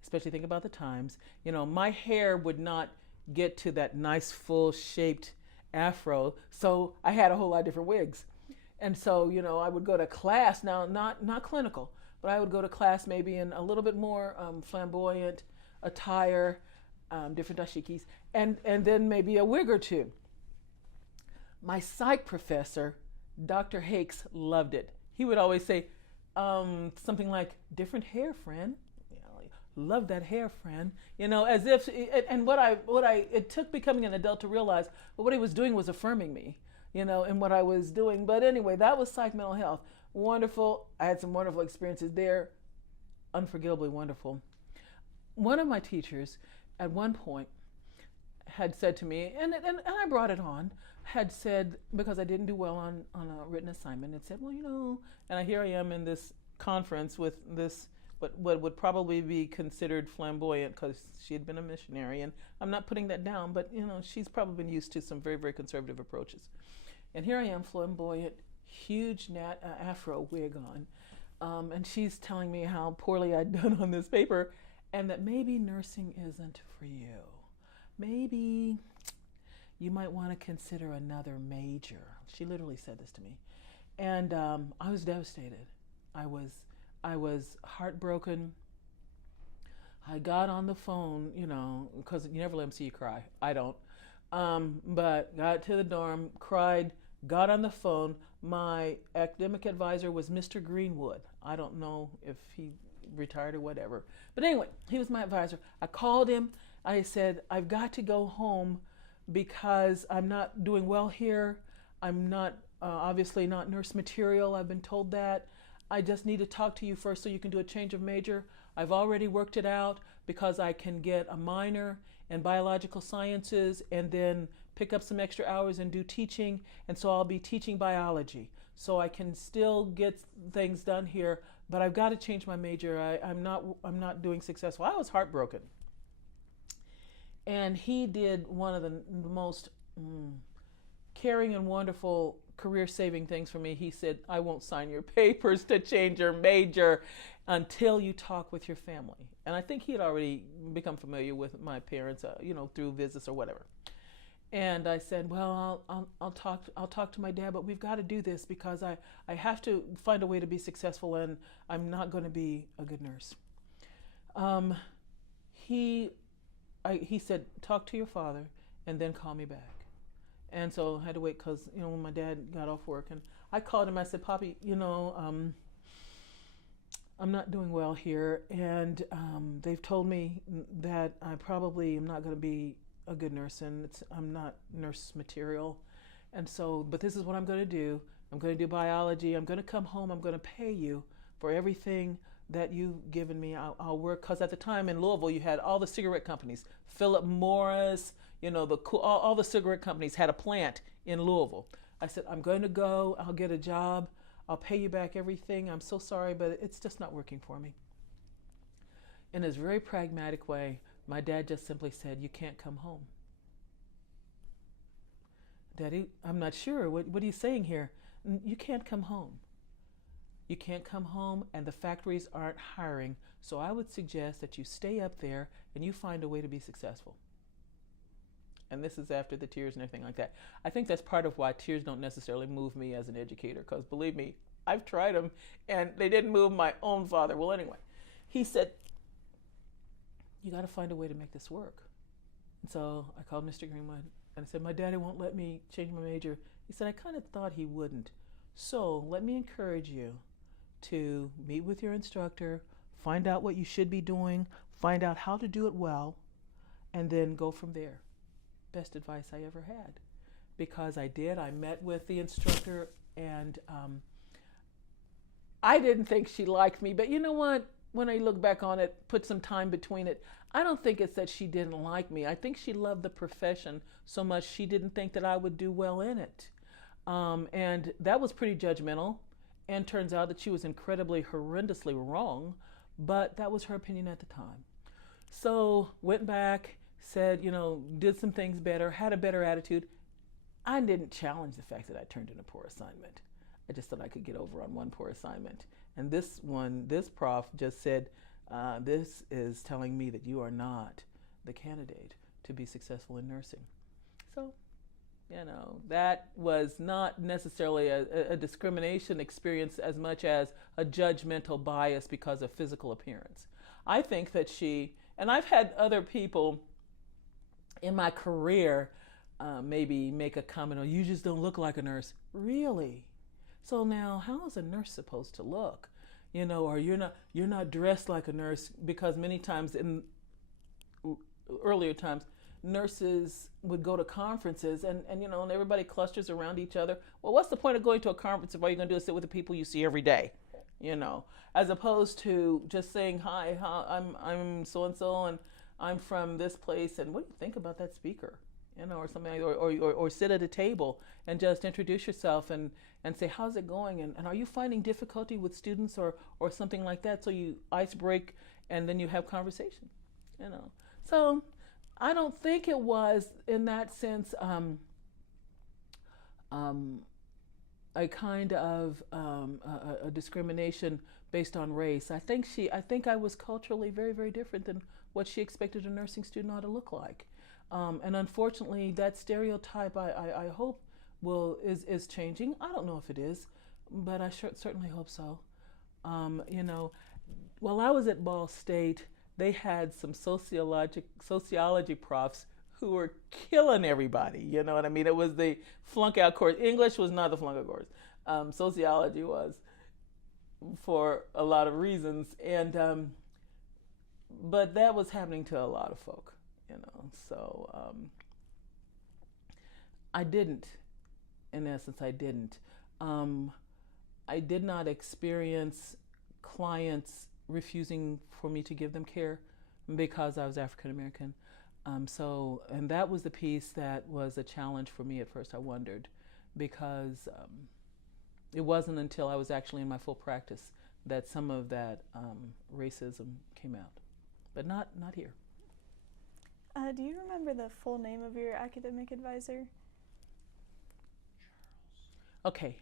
Especially think about the times. My hair would not get to that nice full shaped afro, so I had a whole lot of different wigs. And so, I would go to class, now not clinical, but I would go to class maybe in a little bit more flamboyant attire, different dashikis, and then maybe a wig or two. My psych professor, Dr. Hakes, loved it. He would always say something like, different hair, friend. Love that hair, friend. As if, and it took becoming an adult to realize, well, what he was doing was affirming me, in what I was doing. But anyway, that was psych mental health. Wonderful. I had some wonderful experiences there. Unforgettably wonderful. One of my teachers at one point had said to me, and I brought it on, had said, because I didn't do well on a written assignment, it said, well, and here I am in this conference with this, what would probably be considered flamboyant, because she had been a missionary, and I'm not putting that down, but she's probably been used to some very, very conservative approaches. And here I am, flamboyant, huge afro wig on, and she's telling me how poorly I'd done on this paper, and that maybe nursing isn't for you. Maybe you might want to consider another major. She literally said this to me. And I was devastated. I was heartbroken. I got on the phone, because you never let them see you cry. I don't. But got to the dorm, cried, got on the phone. My academic advisor was Mr. Greenwood. I don't know if he retired or whatever. But anyway, he was my advisor. I called him. I said, I've got to go home because I'm not doing well here. I'm not, obviously not nurse material. I've been told that. I just need to talk to you first so you can do a change of major. I've already worked it out because I can get a minor in biological sciences and then pick up some extra hours and do teaching. And so I'll be teaching biology. So I can still get things done here, but I've got to change my major. I'm not doing successful. I was heartbroken. And he did one of the most caring and wonderful career-saving things for me. He said, I won't sign your papers to change your major until you talk with your family. And I think he had already become familiar with my parents, through visits or whatever. And I said, well, I'll talk to my dad, but we've got to do this because I have to find a way to be successful, and I'm not going to be a good nurse. He said, talk to your father and then call me back. And so I had to wait because, when my dad got off work, and I called him, I said, Poppy, I'm not doing well here, and they've told me that I probably am not going to be a good nurse, and I'm not nurse material. And so, but this is what I'm going to do. I'm going to do biology. I'm going to come home. I'm going to pay you for everything that you've given me. I'll work, because at the time in Louisville, you had all the cigarette companies, Philip Morris, all the cigarette companies had a plant in Louisville. I said, I'm going to go. I'll get a job. I'll pay you back everything. I'm so sorry, but it's just not working for me. In this very pragmatic way, my dad just simply said, you can't come home. Daddy, I'm not sure. What are you saying here? You can't come home. You can't come home, and the factories aren't hiring. So I would suggest that you stay up there and you find a way to be successful. And this is after the tears and everything like that. I think that's part of why tears don't necessarily move me as an educator, because believe me, I've tried them and they didn't move my own father. Well, anyway, he said, you got to find a way to make this work. And so I called Mr. Greenwood and I said, my daddy won't let me change my major. He said, I kind of thought he wouldn't. So let me encourage you to meet with your instructor, find out what you should be doing, find out how to do it well, and then go from there. Best advice I ever had. Because I did. I met with the instructor, and I didn't think she liked me, but you know what? When I look back on it, put some time between it, I don't think it's that she didn't like me. I think she loved the profession so much she didn't think that I would do well in it. And that was pretty judgmental. And turns out that she was incredibly, horrendously wrong, but that was her opinion at the time. So went back, said, did some things better, had a better attitude. I didn't challenge the fact that I turned in a poor assignment. I just thought I could get over on one poor assignment. And this prof just said, this is telling me that you are not the candidate to be successful in nursing. So That was not necessarily a discrimination experience as much as a judgmental bias because of physical appearance. I think that and I've had other people in my career maybe make a comment, oh, you just don't look like a nurse. Really? So now how is a nurse supposed to look? Or you're not dressed like a nurse, because many times in earlier times, nurses would go to conferences and everybody clusters around each other. Well, what's the point of going to a conference if all you're going to do is sit with the people you see every day? As opposed to just saying, hi, I'm so-and-so and I'm from this place, and what do you think about that speaker? Or something, or sit at a table and just introduce yourself and say, how's it going? And are you finding difficulty with students or something like that? So you ice break and then you have conversation, So I don't think it was, in that sense, a kind of a discrimination based on race. I think I was culturally very, very different than what she expected a nursing student ought to look like. And unfortunately, that stereotype, I hope, is changing. I don't know if it is, but I certainly hope so. While I was at Ball State, they had some sociology profs who were killing everybody. You know what I mean? It was the flunk out course. English was not the flunk out course. Sociology was, for a lot of reasons, and but that was happening to a lot of folk. So I didn't. In essence, I didn't. I did not experience clients refusing for me to give them care because I was African American. And that was the piece that was a challenge for me at first. I wondered, because it wasn't until I was actually in my full practice that some of that racism came out, but not here. Do you remember the full name of your academic advisor? Okay.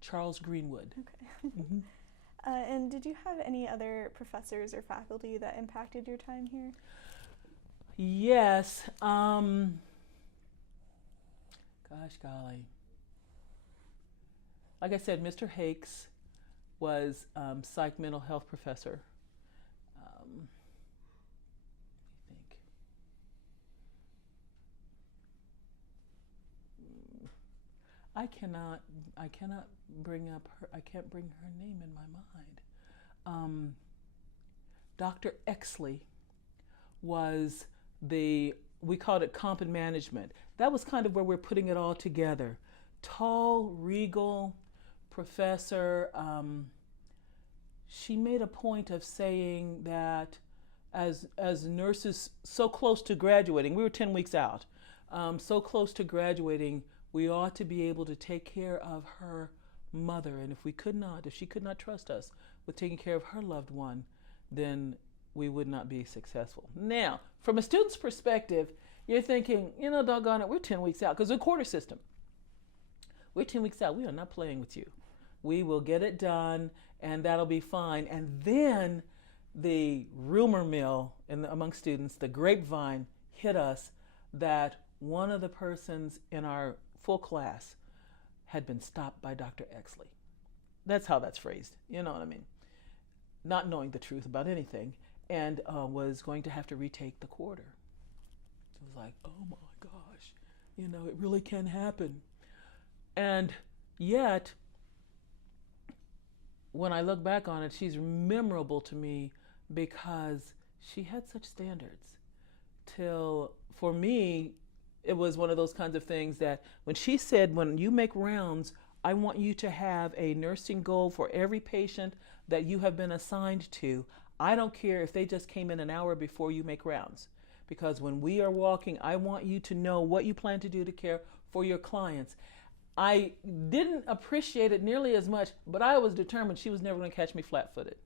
Charles Greenwood. Okay. Mm-hmm. And did you have any other professors or faculty that impacted your time here? Yes. Gosh golly. Like I said, Mr. Hakes was psych mental health professor. I cannot bring up her. I can't bring her name in my mind. Dr. Exley was we called it comp and management. That was kind of where we're putting it all together. Tall, regal professor. She made a point of saying that as nurses so close to graduating, we were 10 weeks out, so close to graduating, we ought to be able to take care of her mother. And if she could not trust us with taking care of her loved one, then we would not be successful. Now, from a student's perspective, you're thinking, doggone it, we're 10 weeks out, because we're a quarter system. We're 10 weeks out. We are not playing with you. We will get it done, and that'll be fine. And then the rumor mill among students, the grapevine, hit us that one of the persons in our full class had been stopped by Dr. Exley. That's how that's phrased. You know what I mean? Not knowing the truth about anything, and was going to have to retake the quarter. It was like, oh my gosh, it really can happen. And yet, when I look back on it, she's memorable to me because she had such standards. Till, for me, it was one of those kinds of things that when she said, when you make rounds, I want you to have a nursing goal for every patient that you have been assigned to. I don't care if they just came in an hour before you make rounds. Because when we are walking, I want you to know what you plan to do to care for your clients. I didn't appreciate it nearly as much, but I was determined she was never going to catch me flat-footed.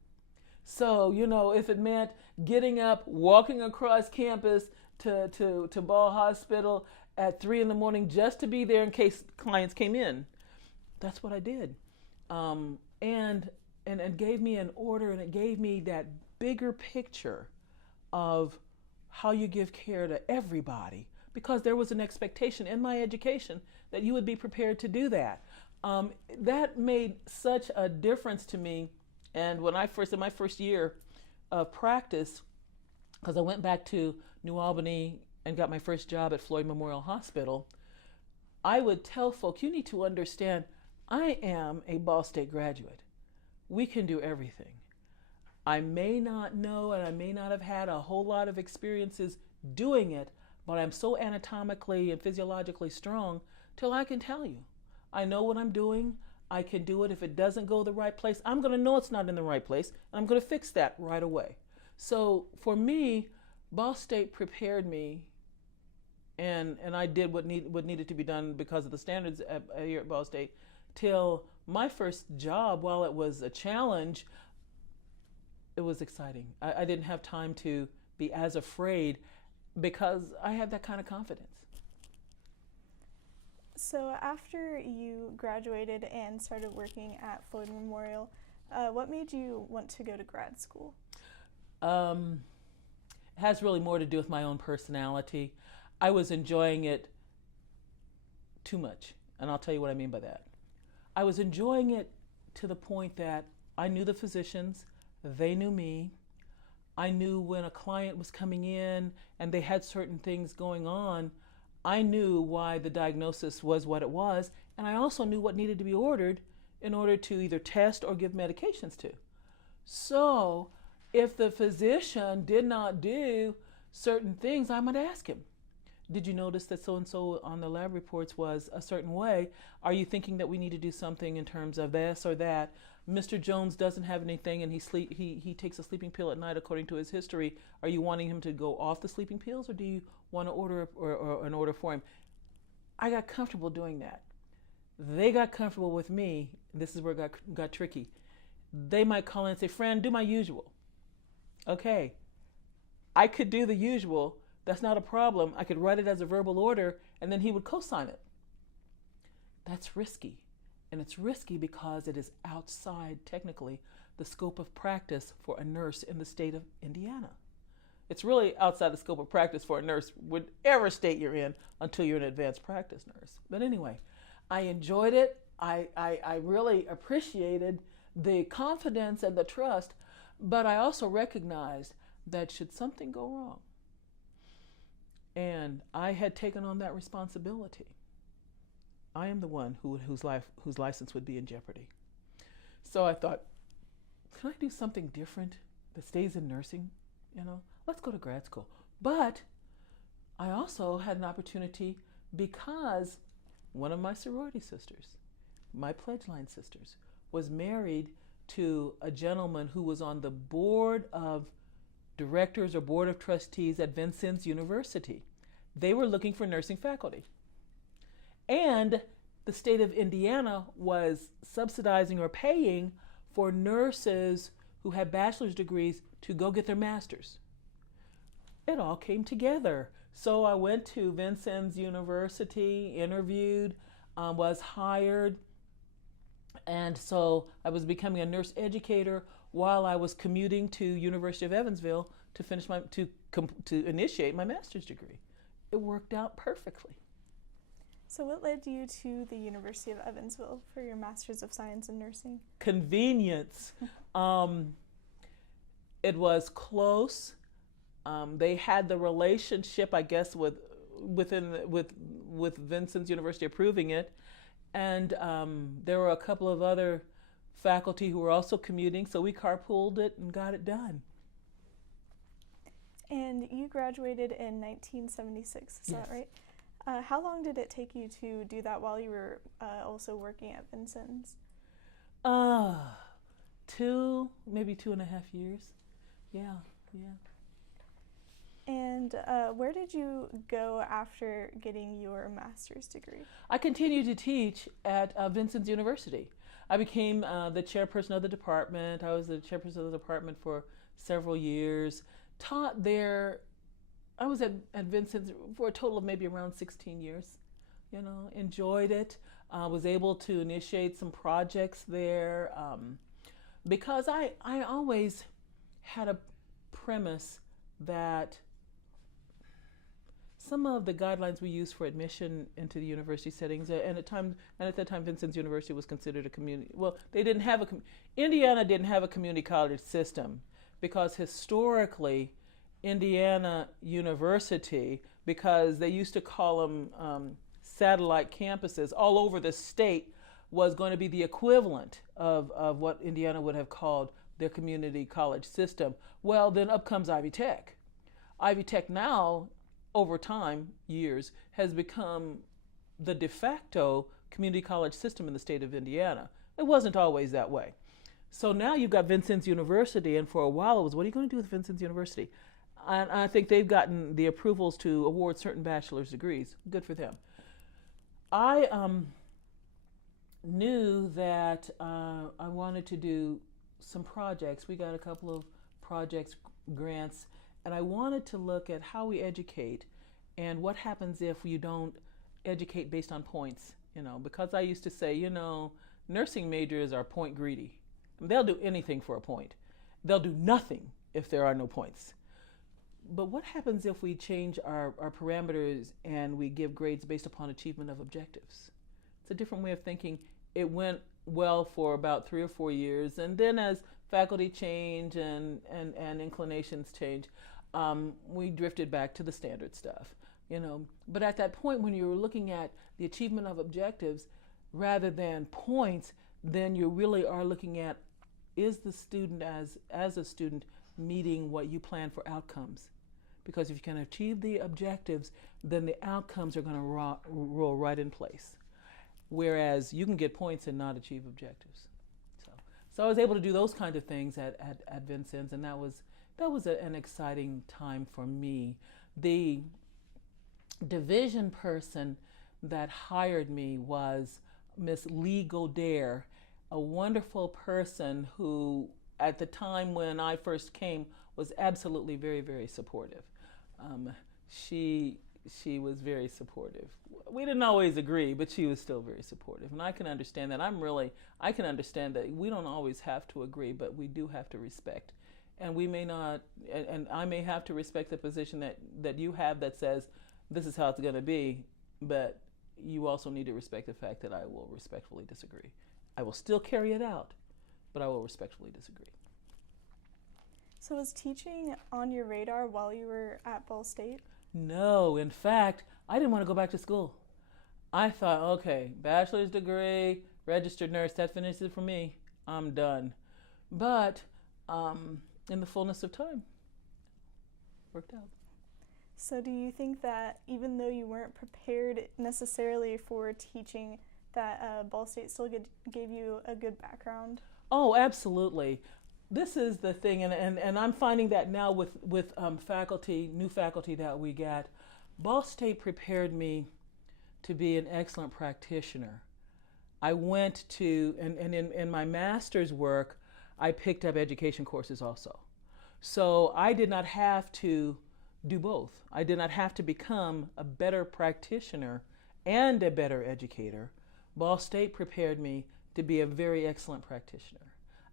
So, if it meant getting up, walking across campus to Ball Hospital at 3 a.m. just to be there in case clients came in, that's what I did. And gave me an order, and it gave me that bigger picture of how you give care to everybody, because there was an expectation in my education that you would be prepared to do that. That made such a difference to me. And when in my first year of practice, because I went back to New Albany and got my first job at Floyd Memorial Hospital, I would tell folk, you need to understand, I am a Ball State graduate. We can do everything. I may not know and I may not have had a whole lot of experiences doing it, but I'm so anatomically and physiologically strong till I can tell you. I know what I'm doing. I can do it. If it doesn't go the right place, I'm going to know it's not in the right place, and I'm going to fix that right away. So for me, Ball State prepared me, and I did what needed to be done because of the standards here at Ball State, till my first job. While it was a challenge, it was exciting. I didn't have time to be as afraid because I had that kind of confidence. So after you graduated and started working at Floyd Memorial, what made you want to go to grad school? It has really more to do with my own personality. I was enjoying it too much, and I'll tell you what I mean by that. I was enjoying it to the point that I knew the physicians, they knew me. I knew when a client was coming in and they had certain things going on, I knew why the diagnosis was what it was, and I also knew what needed to be ordered in order to either test or give medications to. So if the physician did not do certain things, I might ask him, did you notice that so-and-so on the lab reports was a certain way? Are you thinking that we need to do something in terms of this or that? Mr. Jones doesn't have anything and he takes a sleeping pill at night according to his history. Are you wanting him to go off the sleeping pills, or do you want to order or an order for him? I got comfortable doing that. They got comfortable with me. This is where it got tricky. They might call in and say, "Fran, do my usual." Okay, I could do the usual. That's not a problem. I could write it as a verbal order and then he would co-sign it. That's risky. And it's risky because it is outside, technically, the scope of practice for a nurse in the state of Indiana. It's really outside the scope of practice for a nurse, whatever state you're in, until you're an advanced practice nurse. But anyway, I enjoyed it. I really appreciated the confidence and the trust, but I also recognized that should something go wrong, and I had taken on that responsibility, I am the one whose license would be in jeopardy. So I thought, can I do something different that stays in nursing? Let's go to grad school. But I also had an opportunity because one of my sorority sisters, my pledge line sisters, was married to a gentleman who was on the board of directors or board of trustees at Vincennes University. They were looking for nursing faculty. And the state of Indiana was subsidizing or paying for nurses who had bachelor's degrees to go get their master's. It all came together. So I went to Vincennes University, interviewed, was hired, and so I was becoming a nurse educator while I was commuting to University of Evansville to finish to initiate my master's degree. It worked out perfectly. So what led you to the University of Evansville for your Master's of Science in Nursing? Convenience. It was close. They had the relationship, I guess, with Vincennes University approving it, and there were a couple of other faculty who were also commuting, so we carpooled it and got it done. And you graduated in 1976, is that right? How long did it take you to do that while you were also working at Vincennes? Maybe 2.5 years. Yeah. And where did you go after getting your master's degree? I continued to teach at Vincennes University. I became the chairperson of the department. I was the chairperson of the department for several years. Taught there. I was at Vincennes for a total of maybe around 16 years. Enjoyed it. Was able to initiate some projects there because I always had a premise that some of the guidelines we use for admission into the university settings, and at that time, Vincennes University was considered a community. Well, they didn't have Indiana didn't have a community college system because historically, Indiana University, because they used to call them satellite campuses all over the state, was going to be the equivalent of what Indiana would have called their community college system. Well, then up comes Ivy Tech. Ivy Tech now, over time, years, has become the de facto community college system in the state of Indiana. It wasn't always that way. So now you've got Vincennes University, and for a while it was, what are you going to do with Vincennes University? And I think they've gotten the approvals to award certain bachelor's degrees. Good for them. I knew that I wanted to do some projects. We got a couple of projects, grants, and I wanted to look at how we educate and what happens if you don't educate based on points, because I used to say, nursing majors are point greedy. They'll do anything for a point. They'll do nothing if there are no points. But what happens if we change our parameters and we give grades based upon achievement of objectives? It's a different way of thinking. It went well for about 3 or 4 years, and then as faculty change and inclinations change, we drifted back to the standard stuff, But at that point, when you're looking at the achievement of objectives rather than points, then you really are looking at, is the student as a student meeting what you plan for outcomes? Because if you can achieve the objectives, then the outcomes are going to roll right in place. Whereas you can get points and not achieve objectives. So I was able to do those kind of things at Vincennes, and that was an exciting time for me. The division person that hired me was Miss Lee Godare, a wonderful person who, at the time when I first came, was absolutely very, very supportive. She was very supportive. We didn't always agree, but she was still very supportive. And I can understand that. I can understand that we don't always have to agree, but we do have to respect. And we may not, and I may have to respect the position that you have that says, this is how it's going to be, but you also need to respect the fact that I will respectfully disagree. I will still carry it out, but I will respectfully disagree. So was teaching on your radar while you were at Ball State? No, in fact, I didn't want to go back to school. I thought, okay, bachelor's degree, registered nurse, that finishes it for me. I'm done. But in the fullness of time, worked out. So do you think that even though you weren't prepared necessarily for teaching, that Ball State still gave you a good background? Oh, absolutely. This is the thing, and I'm finding that now with faculty, new faculty that we get. Ball State prepared me to be an excellent practitioner. I went to, and in my master's work, I picked up education courses also. So I did not have to do both. I did not have to become a better practitioner and a better educator. Ball State prepared me to be a very excellent practitioner.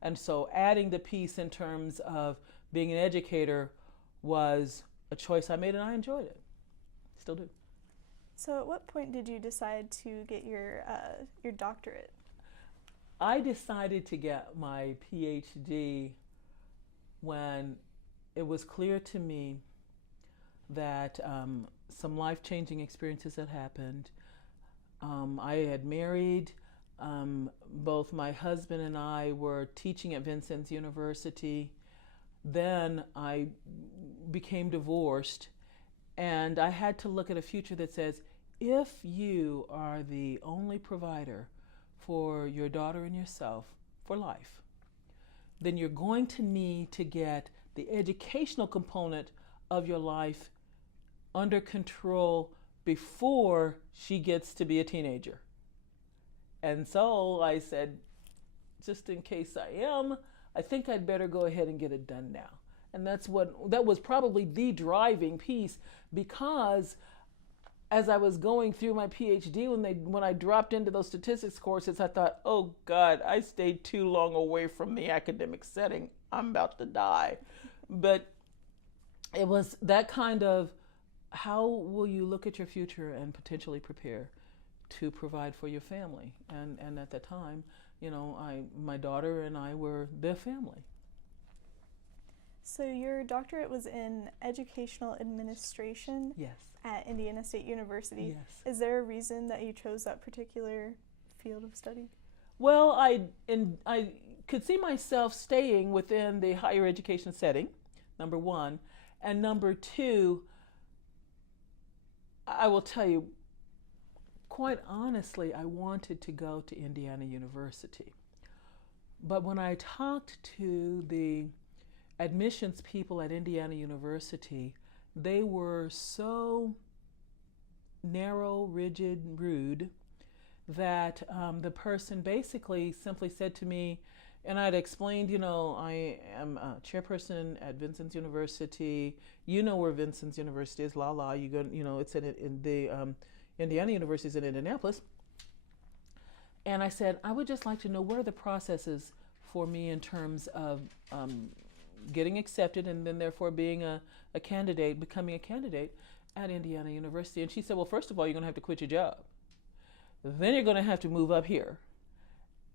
And so adding the piece in terms of being an educator was a choice I made, and I enjoyed it. Still do. So at what point did you decide to get your doctorate? I decided to get my PhD when it was clear to me that some life-changing experiences had happened. I had married. Both my husband and I were teaching at Vincennes University. Then I became divorced, and I had to look at a future that says, if you are the only provider for your daughter and yourself for life, then you're going to need to get the educational component of your life under control before she gets to be a teenager. And so I said, just in case I am, I think I'd better go ahead and get it done now. And that was probably the driving piece, because as I was going through my PhD, when I dropped into those statistics courses, I thought, oh God, I stayed too long away from the academic setting. I'm about to die. But it was that kind of how will you look at your future and potentially prepare to provide for your family? And at the time, my daughter and I were the family. So your doctorate was in educational administration. Yes. At Indiana State University. Yes. Is there a reason that you chose that particular field of study? Well, I could see myself staying within the higher education setting, number one. And number two, I will tell you, quite honestly, I wanted to go to Indiana University. But when I talked to the admissions people at Indiana University, they were so narrow, rigid, rude that the person basically simply said to me, and I'd explained, I am a chairperson at Vincennes University. You know where Vincennes University is, You go, it's in the Indiana University is in Indianapolis. And I said, I would just like to know what are the processes for me in terms of getting accepted and then therefore being a candidate, becoming a candidate at Indiana University. And she said, well, first of all, you're going to have to quit your job. Then you're going to have to move up here.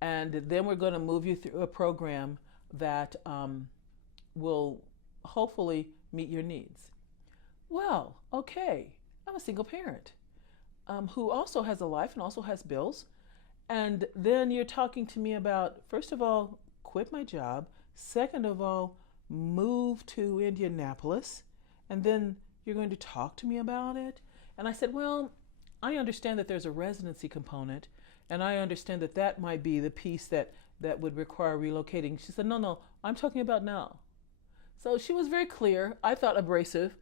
And then we're going to move you through a program that will hopefully meet your needs. Well, okay, I'm a single parent who also has a life and also has bills. And then you're talking to me about, first of all, quit my job. Second of all, move to Indianapolis. And then you're going to talk to me about it. And I said, well, I understand that there's a residency component, and I understand that that might be the piece that would require relocating. She said, no, I'm talking about now. So she was very clear, I thought abrasive.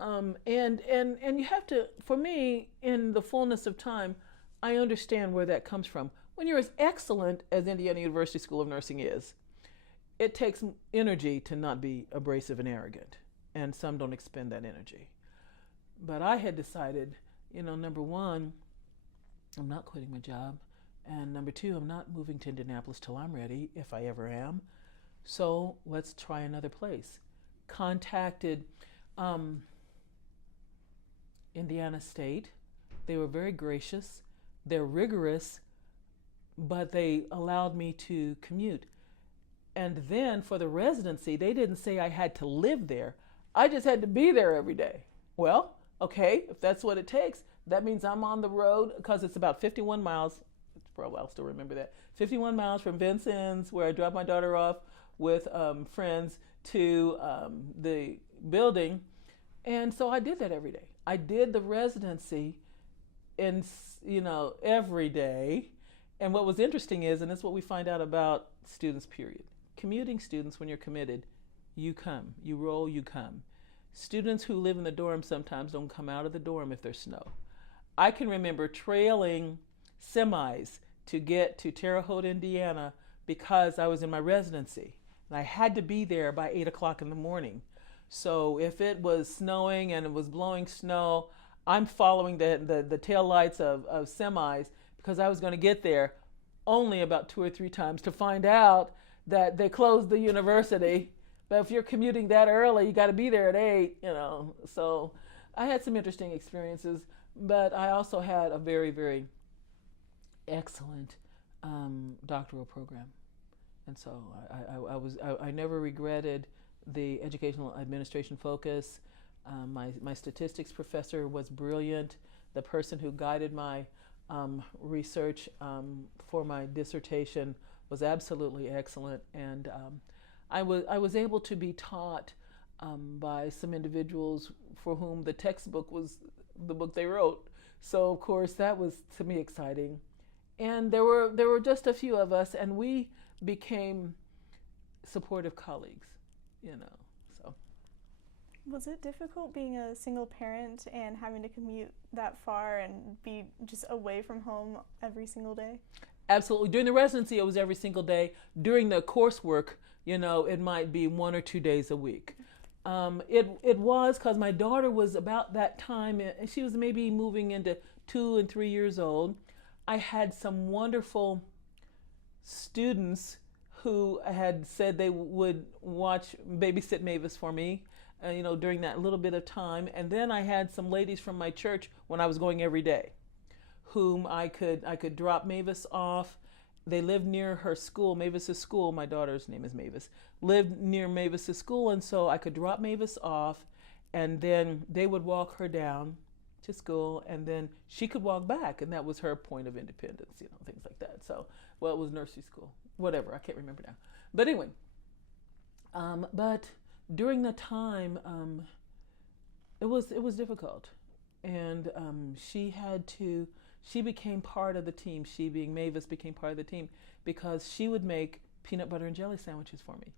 And you have to, for me, in the fullness of time, I understand where that comes from. When you're as excellent as Indiana University School of Nursing is, it takes energy to not be abrasive and arrogant, and some don't expend that energy. But I had decided, number one, I'm not quitting my job, and number two, I'm not moving to Indianapolis till I'm ready, if I ever am. So let's try another place. Contacted Indiana State. They were very gracious. They're rigorous, but they allowed me to commute. And then for the residency, they didn't say I had to live there. I just had to be there every day. Well, okay, if that's what it takes, that means I'm on the road, because it's about 51 miles. Probably I'll still remember that. 51 miles from Vincennes, where I drop my daughter off with friends, to the building. And so I did that every day. I did the residency every day. And what was interesting is, and it's what we find out about students, period. Commuting students, when you're committed, you come. You roll, you come. Students who live in the dorm sometimes don't come out of the dorm if there's snow. I can remember trailing semis to get to Terre Haute, Indiana, because I was in my residency. And I had to be there by 8 o'clock in the morning. So if it was snowing and it was blowing snow, I'm following the tail lights of semis, because I was going to get there only about 2 or 3 times to find out that they closed the university. But if you're commuting that early, you got to be there at 8, So I had some interesting experiences, but I also had a very, very excellent doctoral program. And so I never regretted the educational administration focus. My statistics professor was brilliant. The person who guided my research for my dissertation was absolutely excellent. And I was able to be taught by some individuals for whom the textbook was the book they wrote. So of course that was, to me, exciting. And there were just a few of us, and we became supportive colleagues, So. Was it difficult being a single parent and having to commute that far and be just away from home every single day? Absolutely. During the residency, it was every single day. During the coursework, it might be 1 or 2 days a week. It was because my daughter was about that time, and she was maybe moving into 2 and 3 years old. I had some wonderful students who had said they would babysit Mavis for me. during that little bit of time. And then I had some ladies from my church when I was going every day, whom I could drop Mavis off. They lived near her school, Mavis's school. My daughter's name is Mavis. Lived near Mavis's school, and so I could drop Mavis off, and then they would walk her down to school, and then she could walk back, and that was her point of independence, things like that. So, well, it was nursery school, whatever. I can't remember now. But anyway, but during that time, it was difficult, and she became part of the team. She, being Mavis, became part of the team because she would make peanut butter and jelly sandwiches for me.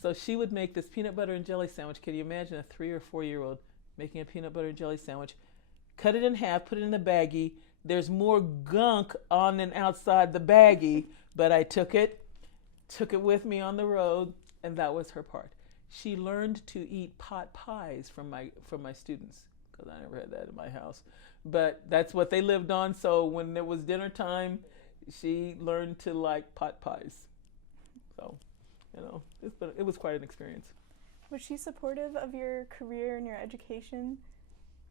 So she would make this peanut butter and jelly sandwich. Can you imagine a 3 or 4 year old making a peanut butter and jelly sandwich? Cut it in half, put it in the baggie. There's more gunk on and outside the baggie, but I took it with me on the road, and that was her part. She learned to eat pot pies from my students, because I never had that in my house. But that's what they lived on, so when it was dinner time, she learned to like pot pies. So, it was quite an experience. Was she supportive of your career and your education?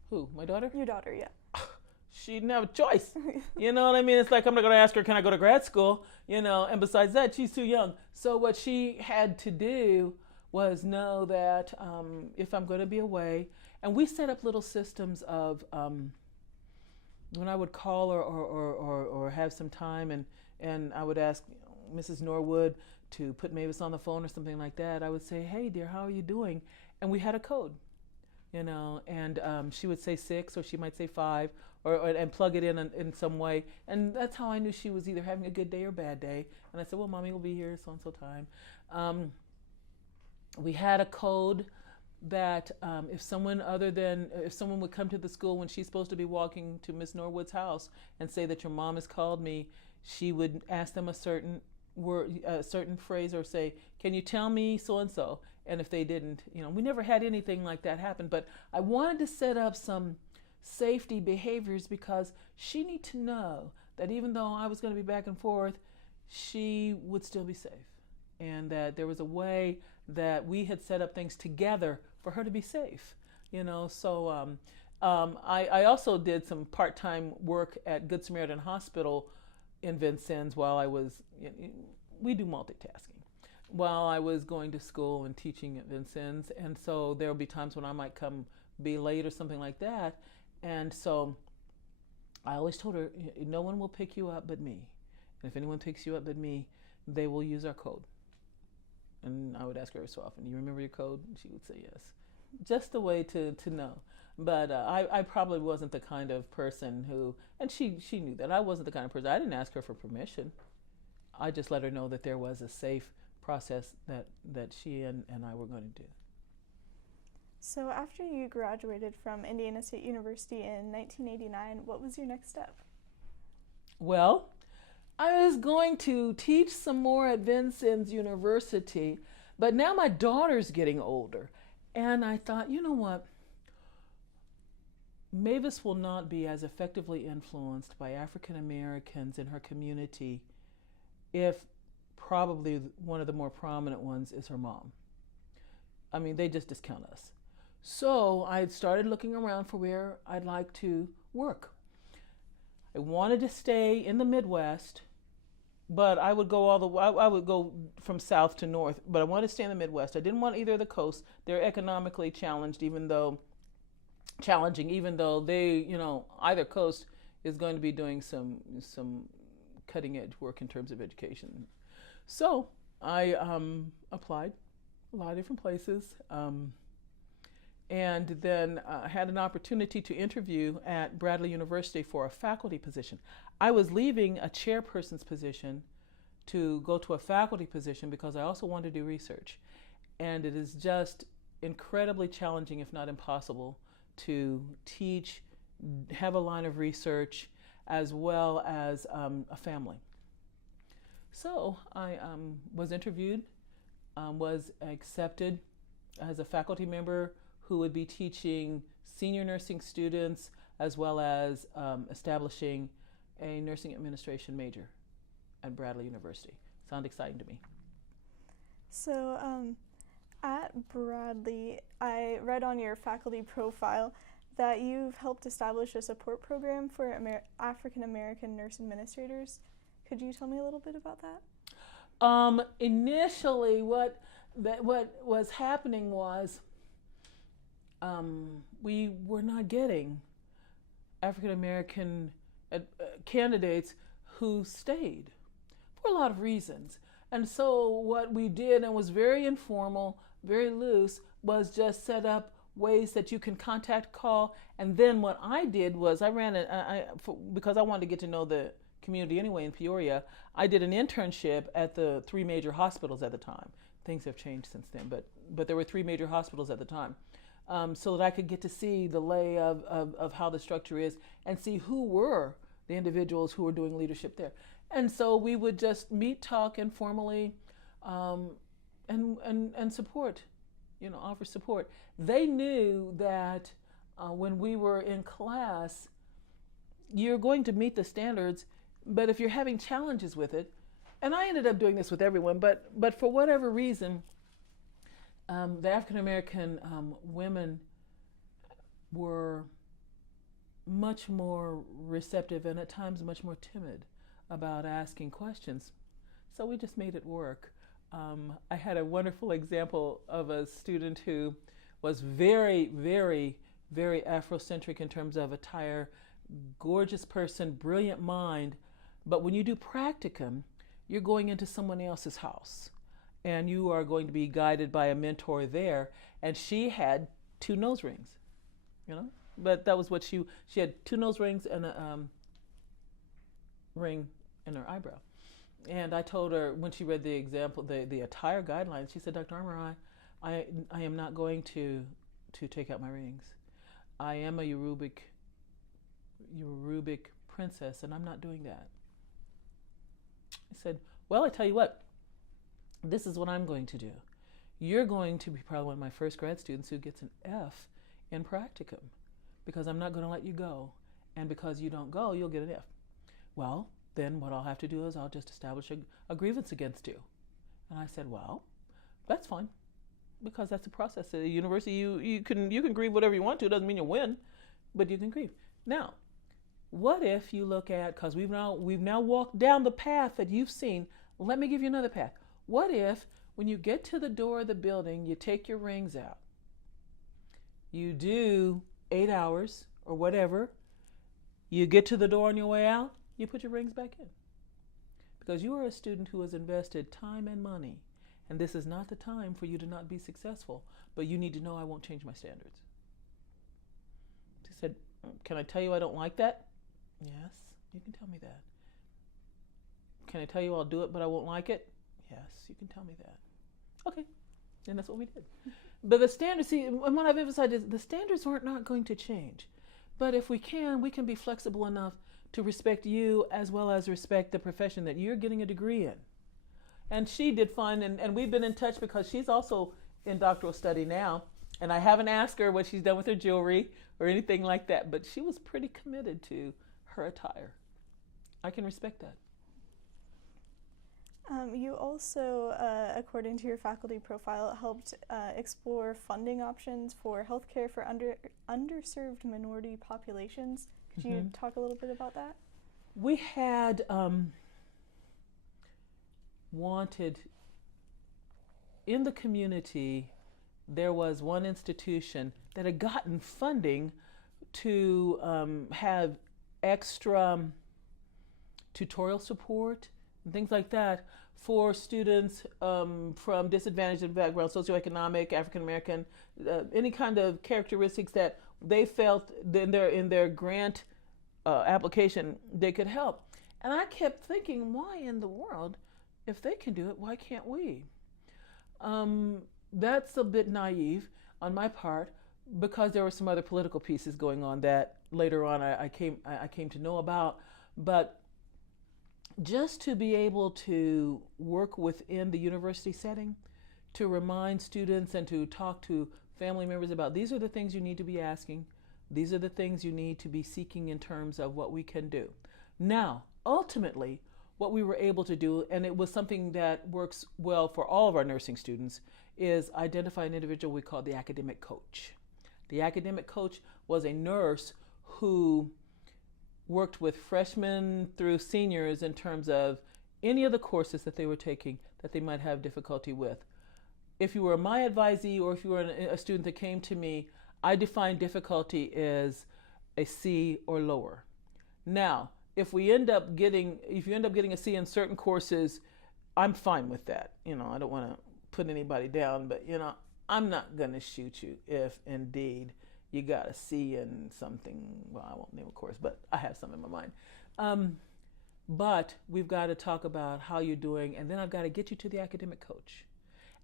Who, my daughter? Your daughter, yeah. She didn't have a choice. You know what I mean? It's like, I'm not going to ask her, can I go to grad school? And besides that, she's too young. So what she had to do was know that if I'm going to be away, and we set up little systems of when I would call her or have some time, and I would ask Mrs. Norwood to put Mavis on the phone or something like that, I would say, hey, dear, how are you doing? And we had a code, and she would say 6, or she might say 5, and plug it in some way. And that's how I knew she was either having a good day or bad day. And I said, well, Mommy will be here so-and-so time. We had a code that if someone would come to the school when she's supposed to be walking to Miss Norwood's house and say that your mom has called me, she would ask them a certain word, a certain phrase, or say, can you tell me so-and-so? And if they didn't, we never had anything like that happen. But I wanted to set up some safety behaviors because she needed to know that even though I was going to be back and forth, she would still be safe. And that there was a way that we had set up things together for her to be safe. So I also did some part-time work at Good Samaritan Hospital in Vincennes while I was, we do multitasking, while I was going to school and teaching at Vincennes. And so there will be times when I might come be late or something like that. And so I always told her, no one will pick you up but me. And if anyone picks you up but me, they will use our code. And I would ask her every so often, you remember your code? And she would say yes. Just a way to know. But I probably wasn't the kind of person who, and she knew that I wasn't the kind of person. I didn't ask her for permission. I just let her know that there was a safe process that she and I were going to do. So after you graduated from Indiana State University in 1989, what was your next step? Well, I was going to teach some more at Vincennes University, but now my daughter's getting older. And I thought, you know what? Mavis will not be as effectively influenced by African Americans in her community if probably one of the more prominent ones is her mom. I mean, they just discount us. So I started looking around for where I'd like to work. I wanted to stay in the Midwest, but I would go I would go from south to north, but I wanted to stay in the Midwest. I didn't want either of the coasts. They're economically challenging, even though they, either coast is going to be doing some cutting edge work in terms of education. So I applied a lot of different places, and then had an opportunity to interview at Bradley University for a faculty position. I was leaving a chairperson's position to go to a faculty position because I also wanted to do research. And it is just incredibly challenging, if not impossible, to teach, have a line of research, as well as a family. So I was interviewed, was accepted as a faculty member who would be teaching senior nursing students, as well as establishing a nursing administration major at Bradley University. Sound exciting to me. So At Bradley, I read on your faculty profile that you've helped establish a support program for African American nurse administrators. Could you tell me a little bit about that? Initially, what was happening was we were not getting African American candidates who stayed for a lot of reasons. And so what we did, and was very informal, very loose, was just set up ways that you can contact, call. And then what I did was I ran because I wanted to get to know the community anyway in Peoria. I did an internship at the 3 major hospitals at the time. Things have changed since then, but there were 3 major hospitals at the time. So that I could get to see the lay of how the structure is and see who were the individuals who were doing leadership there. And so we would just meet, talk informally, and support, offer support. They knew that when we were in class, you're going to meet the standards, but if you're having challenges with it, and I ended up doing this with everyone, but for whatever reason, the African American women were much more receptive and at times much more timid about asking questions. So we just made it work. I had a wonderful example of a student who was very, very, very Afrocentric in terms of attire, gorgeous person, brilliant mind, but when you do practicum, you're going into someone else's house and you are going to be guided by a mentor there, and she had 2 nose rings, but that was what she had 2 nose rings and a ring in her eyebrow. And I told her when she read the example, the attire guidelines, she said, Dr. Armour, I am not going to take out my rings. I am a Yorubic princess, and I'm not doing that. I said, well, I tell you what, this is what I'm going to do. You're going to be probably one of my first grad students who gets an F in practicum, because I'm not going to let you go. And because you don't go, you'll get an F. Well, then what I'll have to do is I'll just establish a grievance against you. And I said, well, that's fine, because that's the process. At the university, you can grieve whatever you want to. It doesn't mean you'll win, but you can grieve. Now, what if you look at, because we've now walked down the path that you've seen. Let me give you another path. What if when you get to the door of the building, you take your rings out? You do 8 hours or whatever. You get to the door on your way out, you put your rings back in. Because you are a student who has invested time and money, and this is not the time for you to not be successful, but you need to know I won't change my standards. She said, can I tell you I don't like that? Yes, you can tell me that. Can I tell you I'll do it but I won't like it? Yes, you can tell me that. Okay, and that's what we did. But the standards, see, and what I've emphasized is the standards are not going to change. But if we can be flexible enough to respect you as well as respect the profession that you're getting a degree in. And she did fine, and we've been in touch because she's also in doctoral study now. And I haven't asked her what she's done with her jewelry or anything like that, but she was pretty committed to her attire. I can respect that. You also, according to your faculty profile, helped explore funding options for healthcare for underserved minority populations. Could you talk a little bit about that? We had wanted, in the community, there was one institution that had gotten funding to have extra tutorial support and things like that for students from disadvantaged backgrounds, socioeconomic, African American, any kind of characteristics that they felt in their grant application they could help. And I kept thinking, why in the world, if they can do it, why can't we? That's a bit naive on my part, because there were some other political pieces going on that later on I came to know about. But just to be able to work within the university setting, to remind students and to talk to family members about, these are the things you need to be asking, these are the things you need to be seeking in terms of what we can do. Now, ultimately, what we were able to do, and it was something that works well for all of our nursing students, is identify an individual we call the academic coach. The academic coach was a nurse who worked with freshmen through seniors in terms of any of the courses that they were taking that they might have difficulty with. If you were my advisee or if you were a student that came to me, I define difficulty as a C or lower. Now, if you end up getting a C in certain courses, I'm fine with that. I don't want to put anybody down, but I'm not going to shoot you if indeed you got a C in something. Well, I won't name a course, but I have some in my mind. But we've got to talk about how you're doing, and then I've got to get you to the academic coach.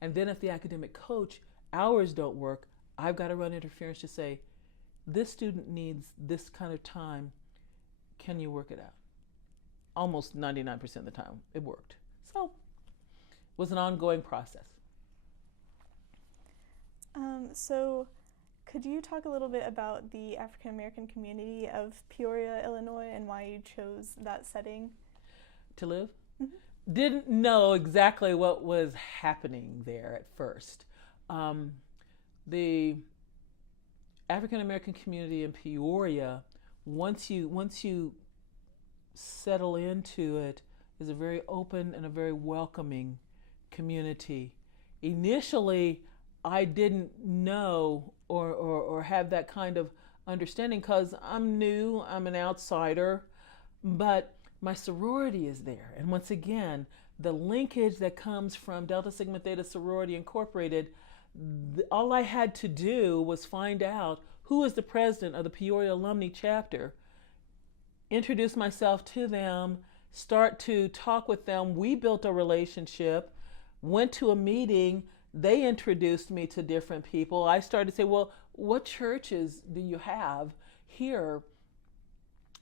And then if the academic coach hours don't work, I've got to run interference to say, this student needs this kind of time. Can you work it out? Almost 99% of the time, it worked. So it was an ongoing process. So could you talk a little bit about the African American community of Peoria, Illinois, and why you chose that setting? To live? Mm-hmm. Didn't know exactly what was happening there at first. The African American community in Peoria, once you settle into it, is a very open and a very welcoming community. Initially, I didn't know or have that kind of understanding because I'm new, I'm an outsider, but my sorority is there. And once again, the linkage that comes from Delta Sigma Theta Sorority Incorporated, all I had to do was find out who is the president of the Peoria Alumni chapter, introduce myself to them, start to talk with them. We built a relationship, went to a meeting. They introduced me to different people. I started to say, well, what churches do you have here?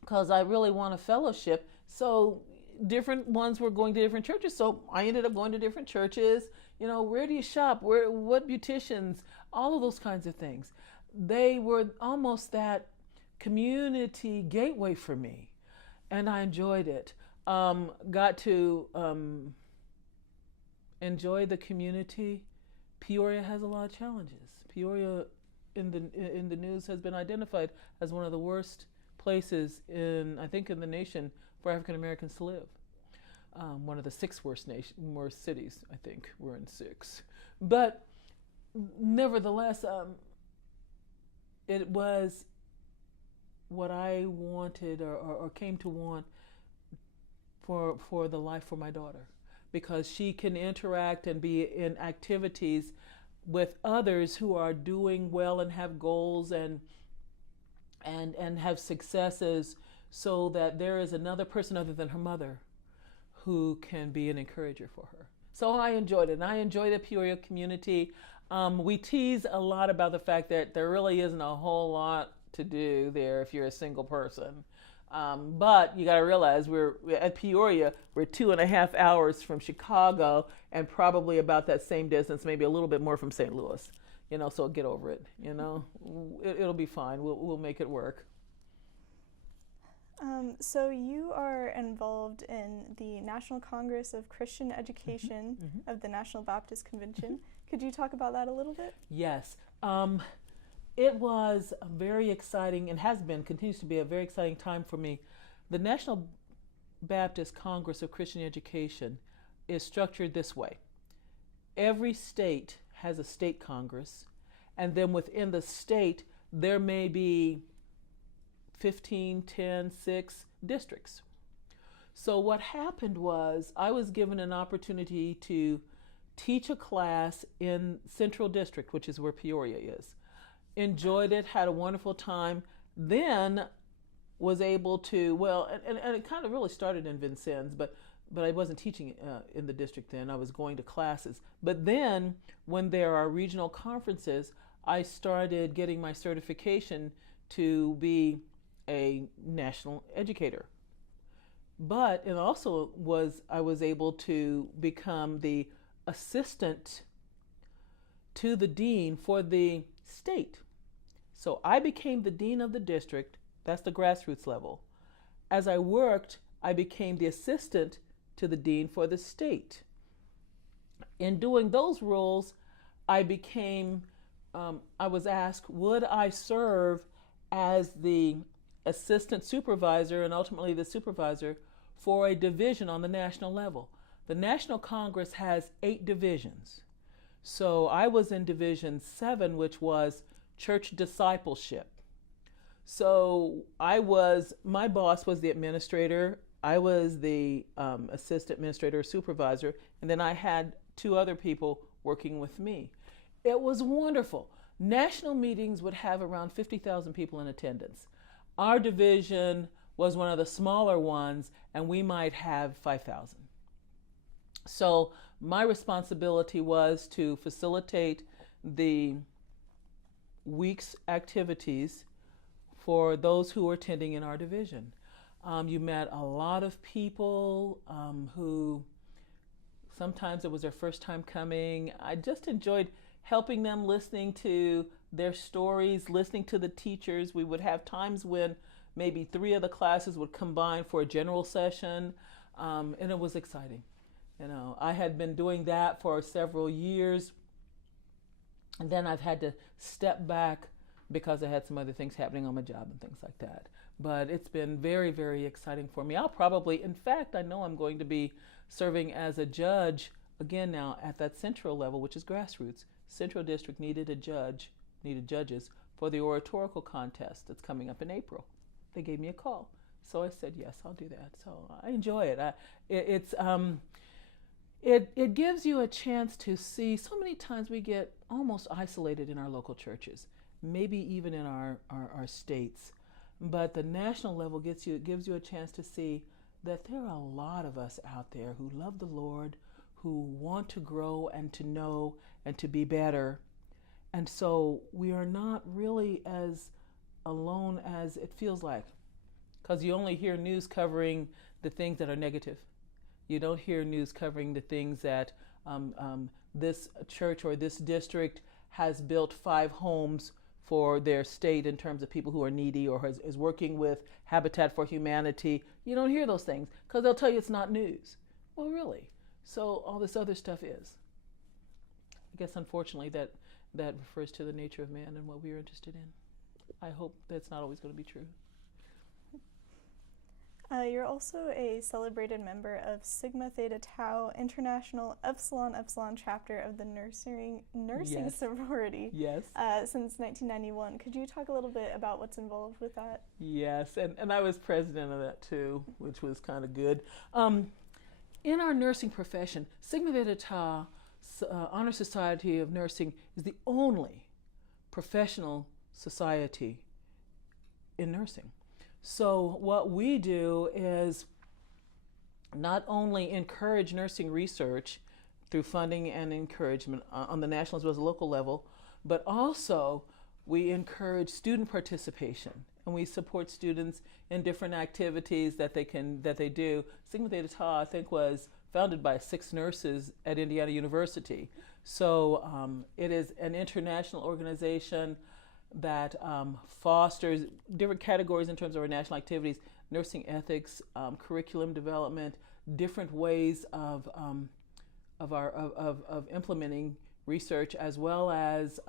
Because I really want a fellowship. So different ones were going to different churches. So I ended up going to different churches. Where do you shop? What beauticians? All of those kinds of things. They were almost that community gateway for me. And I enjoyed it. Got to enjoy the community. Peoria has a lot of challenges. Peoria in the news has been identified as one of the worst places in the nation for African Americans to live. One of the 6 worst cities, I think. We're in 6. But nevertheless, it was what I wanted or came to want for the life for my daughter, because she can interact and be in activities with others who are doing well and have goals and have successes, so that there is another person other than her mother who can be an encourager for her. So I enjoyed it, and I enjoy the Peoria community. We tease a lot about the fact that there really isn't a whole lot to do there if you're a single person. But you got to realize we're at Peoria, we're 2.5 hours from Chicago and probably about that same distance, maybe a little bit more from St. Louis. So get over it. It'll be fine. We'll make it work. So you are involved in the National Congress of Christian Education of the National Baptist Convention. Could you talk about that a little bit? Yes. It was very exciting and continues to be a very exciting time for me. The National Baptist Congress of Christian Education is structured this way. Every state has a state congress, and then within the state, there may be 15, 10, 6 districts. So what happened was I was given an opportunity to teach a class in Central District, which is where Peoria is. Enjoyed it, had a wonderful time, then was able to, and it kind of really started in Vincennes, but I wasn't teaching in the district then. I was going to classes. But then when there are regional conferences, I started getting my certification to be a national educator. But it also I was able to become the assistant to the dean for the state. So I became the dean of the district. That's the grassroots level. As I worked, I became the assistant to the dean for the state. In doing those roles, I became, I was asked, would I serve as the assistant supervisor and ultimately the supervisor for a division on the national level. The National Congress has 8 divisions. So I was in Division 7, which was church discipleship. So my boss was the administrator, I was the assistant administrator, supervisor, and then I had 2 other people working with me. It was wonderful. National meetings would have around 50,000 people in attendance. Our division was one of the smaller ones, and we might have 5,000. So my responsibility was to facilitate the week's activities for those who were attending in our division. You met a lot of people who sometimes it was their first time coming. I just enjoyed helping them, listening to their stories, listening to the teachers. We would have times when maybe 3 of the classes would combine for a general session, and it was exciting. I had been doing that for several years, and then I've had to step back because I had some other things happening on my job and things like that. But it's been very, very exciting for me. in fact, I know I'm going to be serving as a judge again now at that central level, which is grassroots. Central District needed judges for the oratorical contest that's coming up in April. They gave me a call. So I said, yes, I'll do that. So I enjoy it. It gives you a chance to see. So many times we get almost isolated in our local churches, maybe even in our states. But the national level gives you a chance to see that there are a lot of us out there who love the Lord, who want to grow and to know and to be better. And so we are not really as alone as it feels like, because you only hear news covering the things that are negative. You don't hear news covering the things that this church or this district has built 5 homes for their state in terms of people who are needy, or is working with Habitat for Humanity. You don't hear those things because they'll tell you it's not news. Well, really? So all this other stuff is. I guess unfortunately that refers to the nature of man and what we are interested in. I hope that's not always going to be true. You're also a celebrated member of Sigma Theta Tau International Epsilon chapter of the nursing Yes. sorority. Yes. Since 1991. Could you talk a little bit about what's involved with that? Yes, and I was president of that too, which was kind of good. In our nursing profession, Sigma Theta Tau Honor Society of Nursing is the only professional society in nursing. So what we do is not only encourage nursing research through funding and encouragement on the national as well as the local level, but also we encourage student participation, and we support students in different activities that they do. Sigma Theta Tau, I think, was founded by 6 nurses at Indiana University. So it is an international organization that fosters different categories in terms of our national activities: nursing ethics, curriculum development, different ways of implementing research, as well as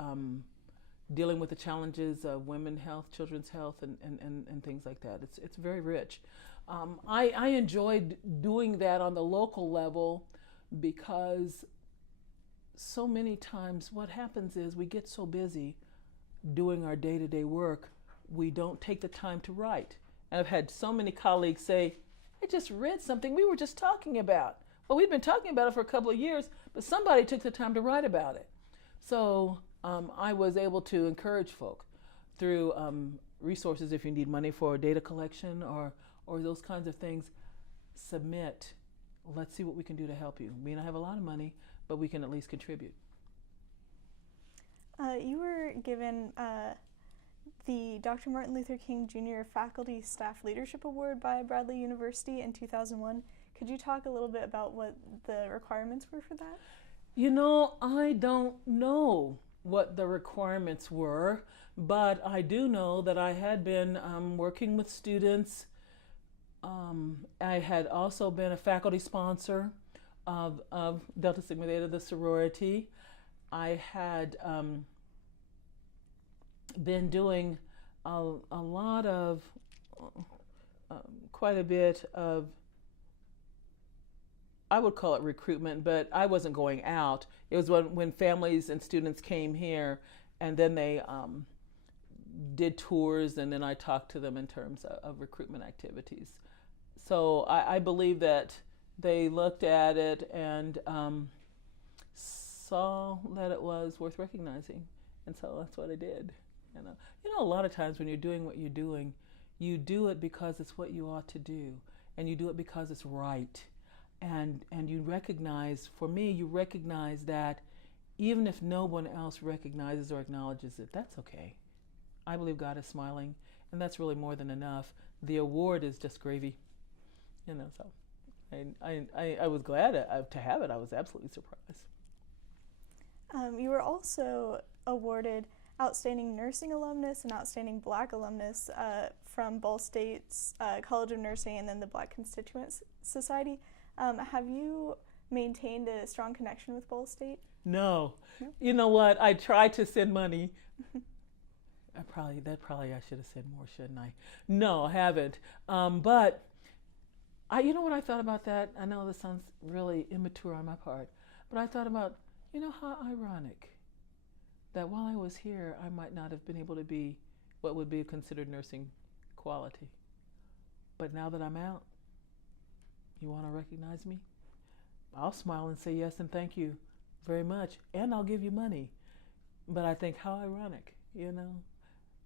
dealing with the challenges of women's health, children's health, and things like that. It's very rich. I enjoyed doing that on the local level because so many times what happens is we get so busy doing our day-to-day work, we don't take the time to write. And I've had so many colleagues say, I just read something we were just talking about. Well, we've been talking about it for a couple of years, but somebody took the time to write about it. So I was able to encourage folk through resources. If you need money for data collection or those kinds of things, submit. Let's see what we can do to help you. We may not have a lot of money, but we can at least contribute. You were given the Dr. Martin Luther King Jr. Faculty Staff Leadership Award by Bradley University in 2001. Could you talk a little bit about what the requirements were for that? I don't know what the requirements were, but I do know that I had been working with students. I had also been a faculty sponsor of Delta Sigma Theta, the sorority. I had been doing a lot of, quite a bit of, I would call it recruitment, but I wasn't going out. It was when families and students came here, and then they did tours, and then I talked to them in terms of recruitment activities. So I believe that they looked at it and saw that it was worth recognizing, and so that's what I did. You know, a lot of times when you're doing what you're doing, you do it because it's what you ought to do, and you do it because it's right. And you recognize, for me, you recognize that even if no one else recognizes or acknowledges it, that's okay. I believe God is smiling, and that's really more than enough. The award is just gravy, you know. So I was glad to have it. I was absolutely surprised. You were also awarded Outstanding Nursing Alumnus and Outstanding Black Alumnus from Ball State's College of Nursing and then the Black Constituent Society. Have you maintained a strong connection with Ball State? No. You know what? I tried to send money. I should have said more, shouldn't I? No, I haven't. But you know what I thought about that? I know this sounds really immature on my part, but I thought about, you know, how ironic that while I was here, I might not have been able to be what would be considered nursing quality. But now that I'm out, you want to recognize me? I'll smile and say yes and thank you very much, and I'll give you money. But I think, how ironic, you know?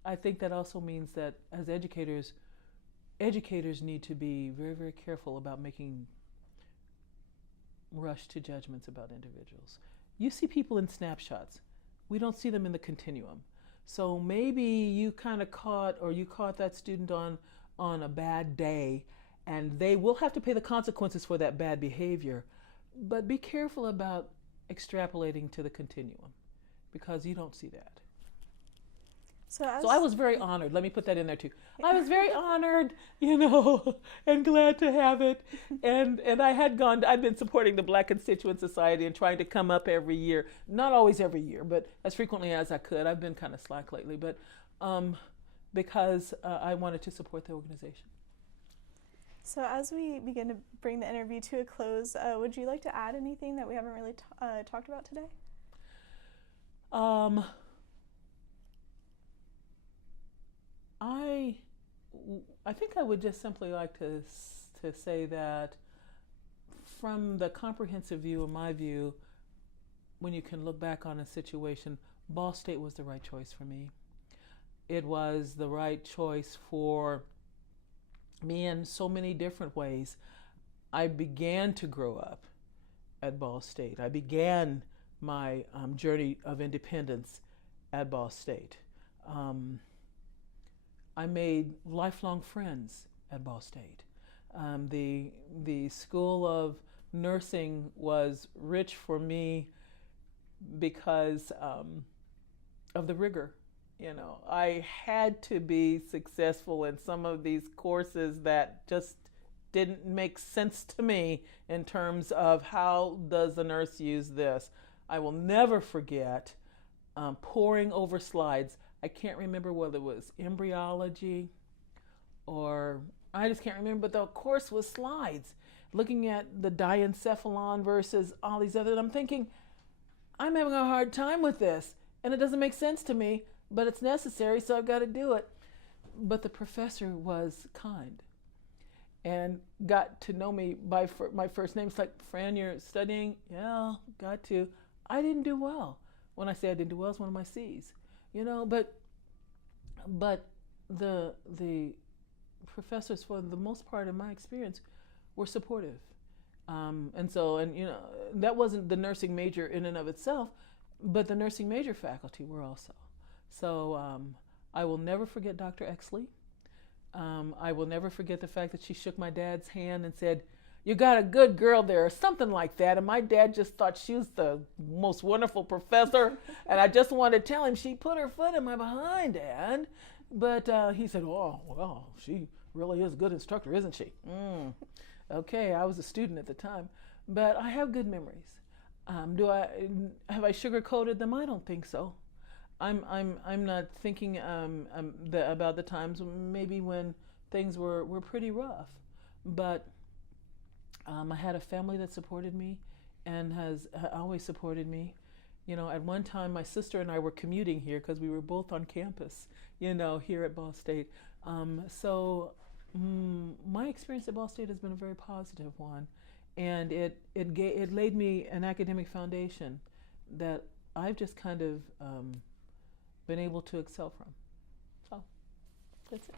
I think that also means that as educators need to be very, very careful about making rush to judgments about individuals. You see people in snapshots. We don't see them in the continuum. So maybe you kind of caught that student on a bad day, and they will have to pay the consequences for that bad behavior. But be careful about extrapolating to the continuum, because you don't see that. So I was very honored. Let me put that in there too. I was very honored, you know, and glad to have it. And I've been supporting the Black Constituent Society and trying to come up every year. Not always every year, but as frequently as I could. I've been kind of slack lately, but because I wanted to support the organization. So as we begin to bring the interview to a close, would you like to add anything that we haven't really talked about today? I think I would just simply like to say that from the comprehensive view, in my view, when you can look back on a situation, Ball State was the right choice for me. It was the right choice for me in so many different ways. I began to grow up at Ball State. I began my journey of independence at Ball State. I made lifelong friends at Ball State. The School of Nursing was rich for me because of the rigor. You know, I had to be successful in some of these courses that just didn't make sense to me in terms of how does a nurse use this. I will never forget poring over slides. I can't remember whether it was embryology or I just can't remember, but the course was slides, looking at the diencephalon versus all these other. I'm thinking, I'm having a hard time with this, and it doesn't make sense to me, but it's necessary, so I've got to do it. But the professor was kind and got to know me by my first name. It's like, Fran, you're studying? Yeah, got to. I didn't do well. When I say I didn't do well, it's one of my C's. You know, but the professors, for the most part in my experience, were supportive. And you know, that wasn't the nursing major in and of itself, but the nursing major faculty were also. So I will never forget Dr. Exley. I will never forget the fact that she shook my dad's hand and said, "You got a good girl there," or something like that. And my dad just thought she was the most wonderful professor. And I just wanted to tell him, she put her foot in my behind, Dad. But he said, "Oh, well, she really is a good instructor, isn't she?" Okay, I was a student at the time. But I have good memories. Have I sugarcoated them? I don't think so. I'm not thinking about the times maybe when things were pretty rough, but I had a family that supported me and has always supported me. You know, at one time my sister and I were commuting here because we were both on campus, you know, here at Ball State. My experience at Ball State has been a very positive one, and it laid me an academic foundation that I've just kind of been able to excel from. So that's it.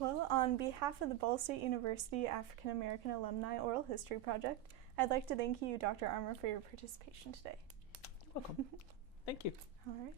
Well, on behalf of the Ball State University African American Alumni Oral History Project, I'd like to thank you, Dr. Armour, for your participation today. You're welcome. Thank you. All right.